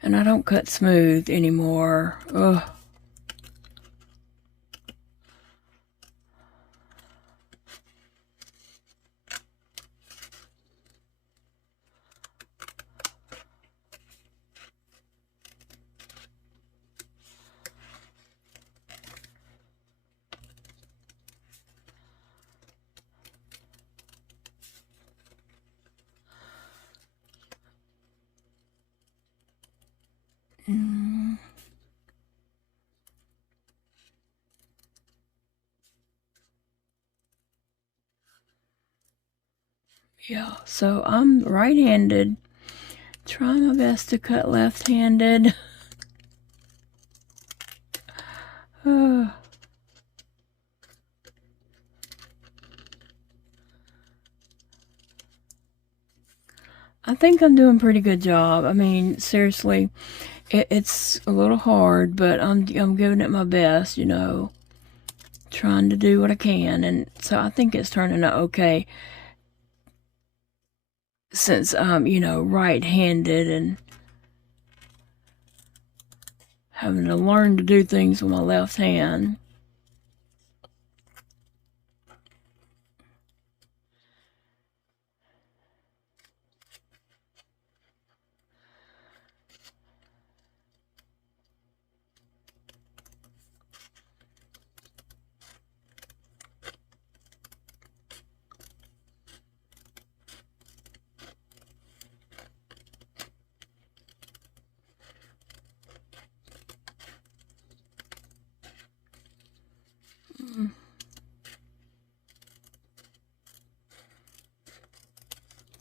And I don't cut smooth anymore. Ugh. Yeah, so I'm right-handed, trying my best to cut left-handed. I think I'm doing a pretty good job. I mean, seriously, it's a little hard, but I'm giving it my best, you know, trying to do what I can, and so I think it's turning out okay. Since I'm, you know, right-handed and having to learn to do things with my left hand.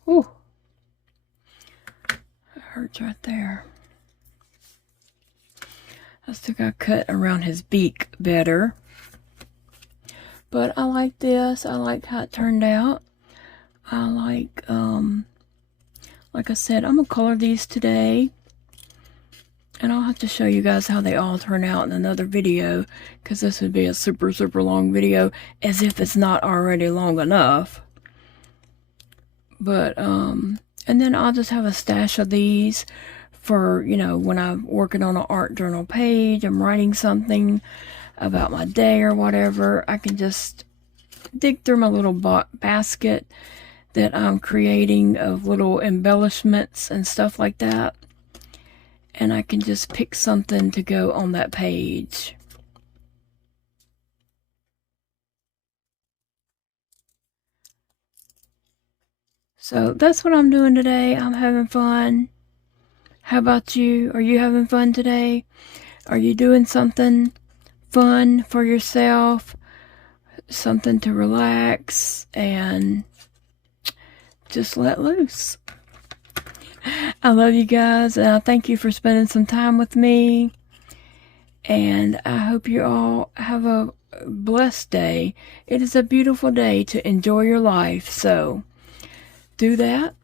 Ooh, it hurts right there. I still got cut around his beak better, but I like this. I like how it turned out. I like I said, I'm gonna color these today, and I'll have to show you guys how they all turn out in another video, because this would be a super long video, as if it's not already long enough. But and then I'll just have a stash of these for, you know, when I'm working on an art journal page, I'm writing something about my day or whatever, I can just dig through my little basket that I'm creating of little embellishments and stuff like that, and I can just pick something to go on that page. So that's what I'm doing today. I'm having fun. How about you? Are you having fun today? Are you doing something fun for yourself? Something to relax and just let loose. I love you guys, and I thank you for spending some time with me. And I hope you all have a blessed day. It is a beautiful day to enjoy your life, so do that.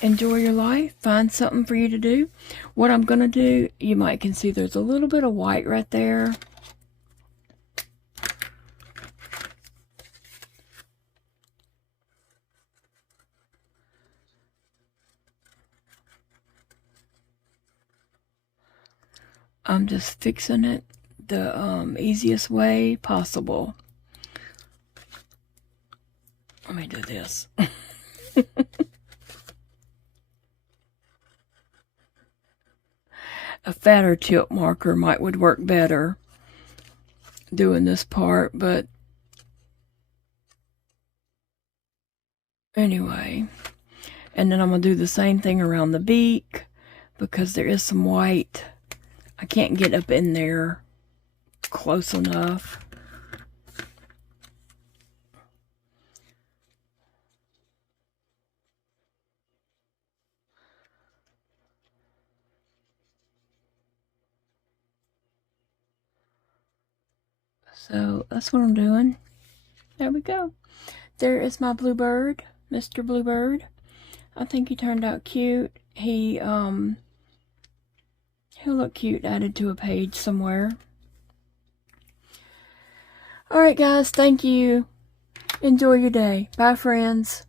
Enjoy your life. Find something for you to do. What I'm going to do, you might can see there's a little bit of white right there. I'm just fixing it the easiest way possible. Let me do this. A fatter tip marker would work better doing this part, but anyway. And then I'm going to do the same thing around the beak, because there is some white. I can't get up in there close enough. So that's what I'm doing. There we go. There is my bluebird, Mr. Bluebird. I think he turned out cute. He'll look cute added to a page somewhere. Alright guys, thank you. Enjoy your day. Bye friends.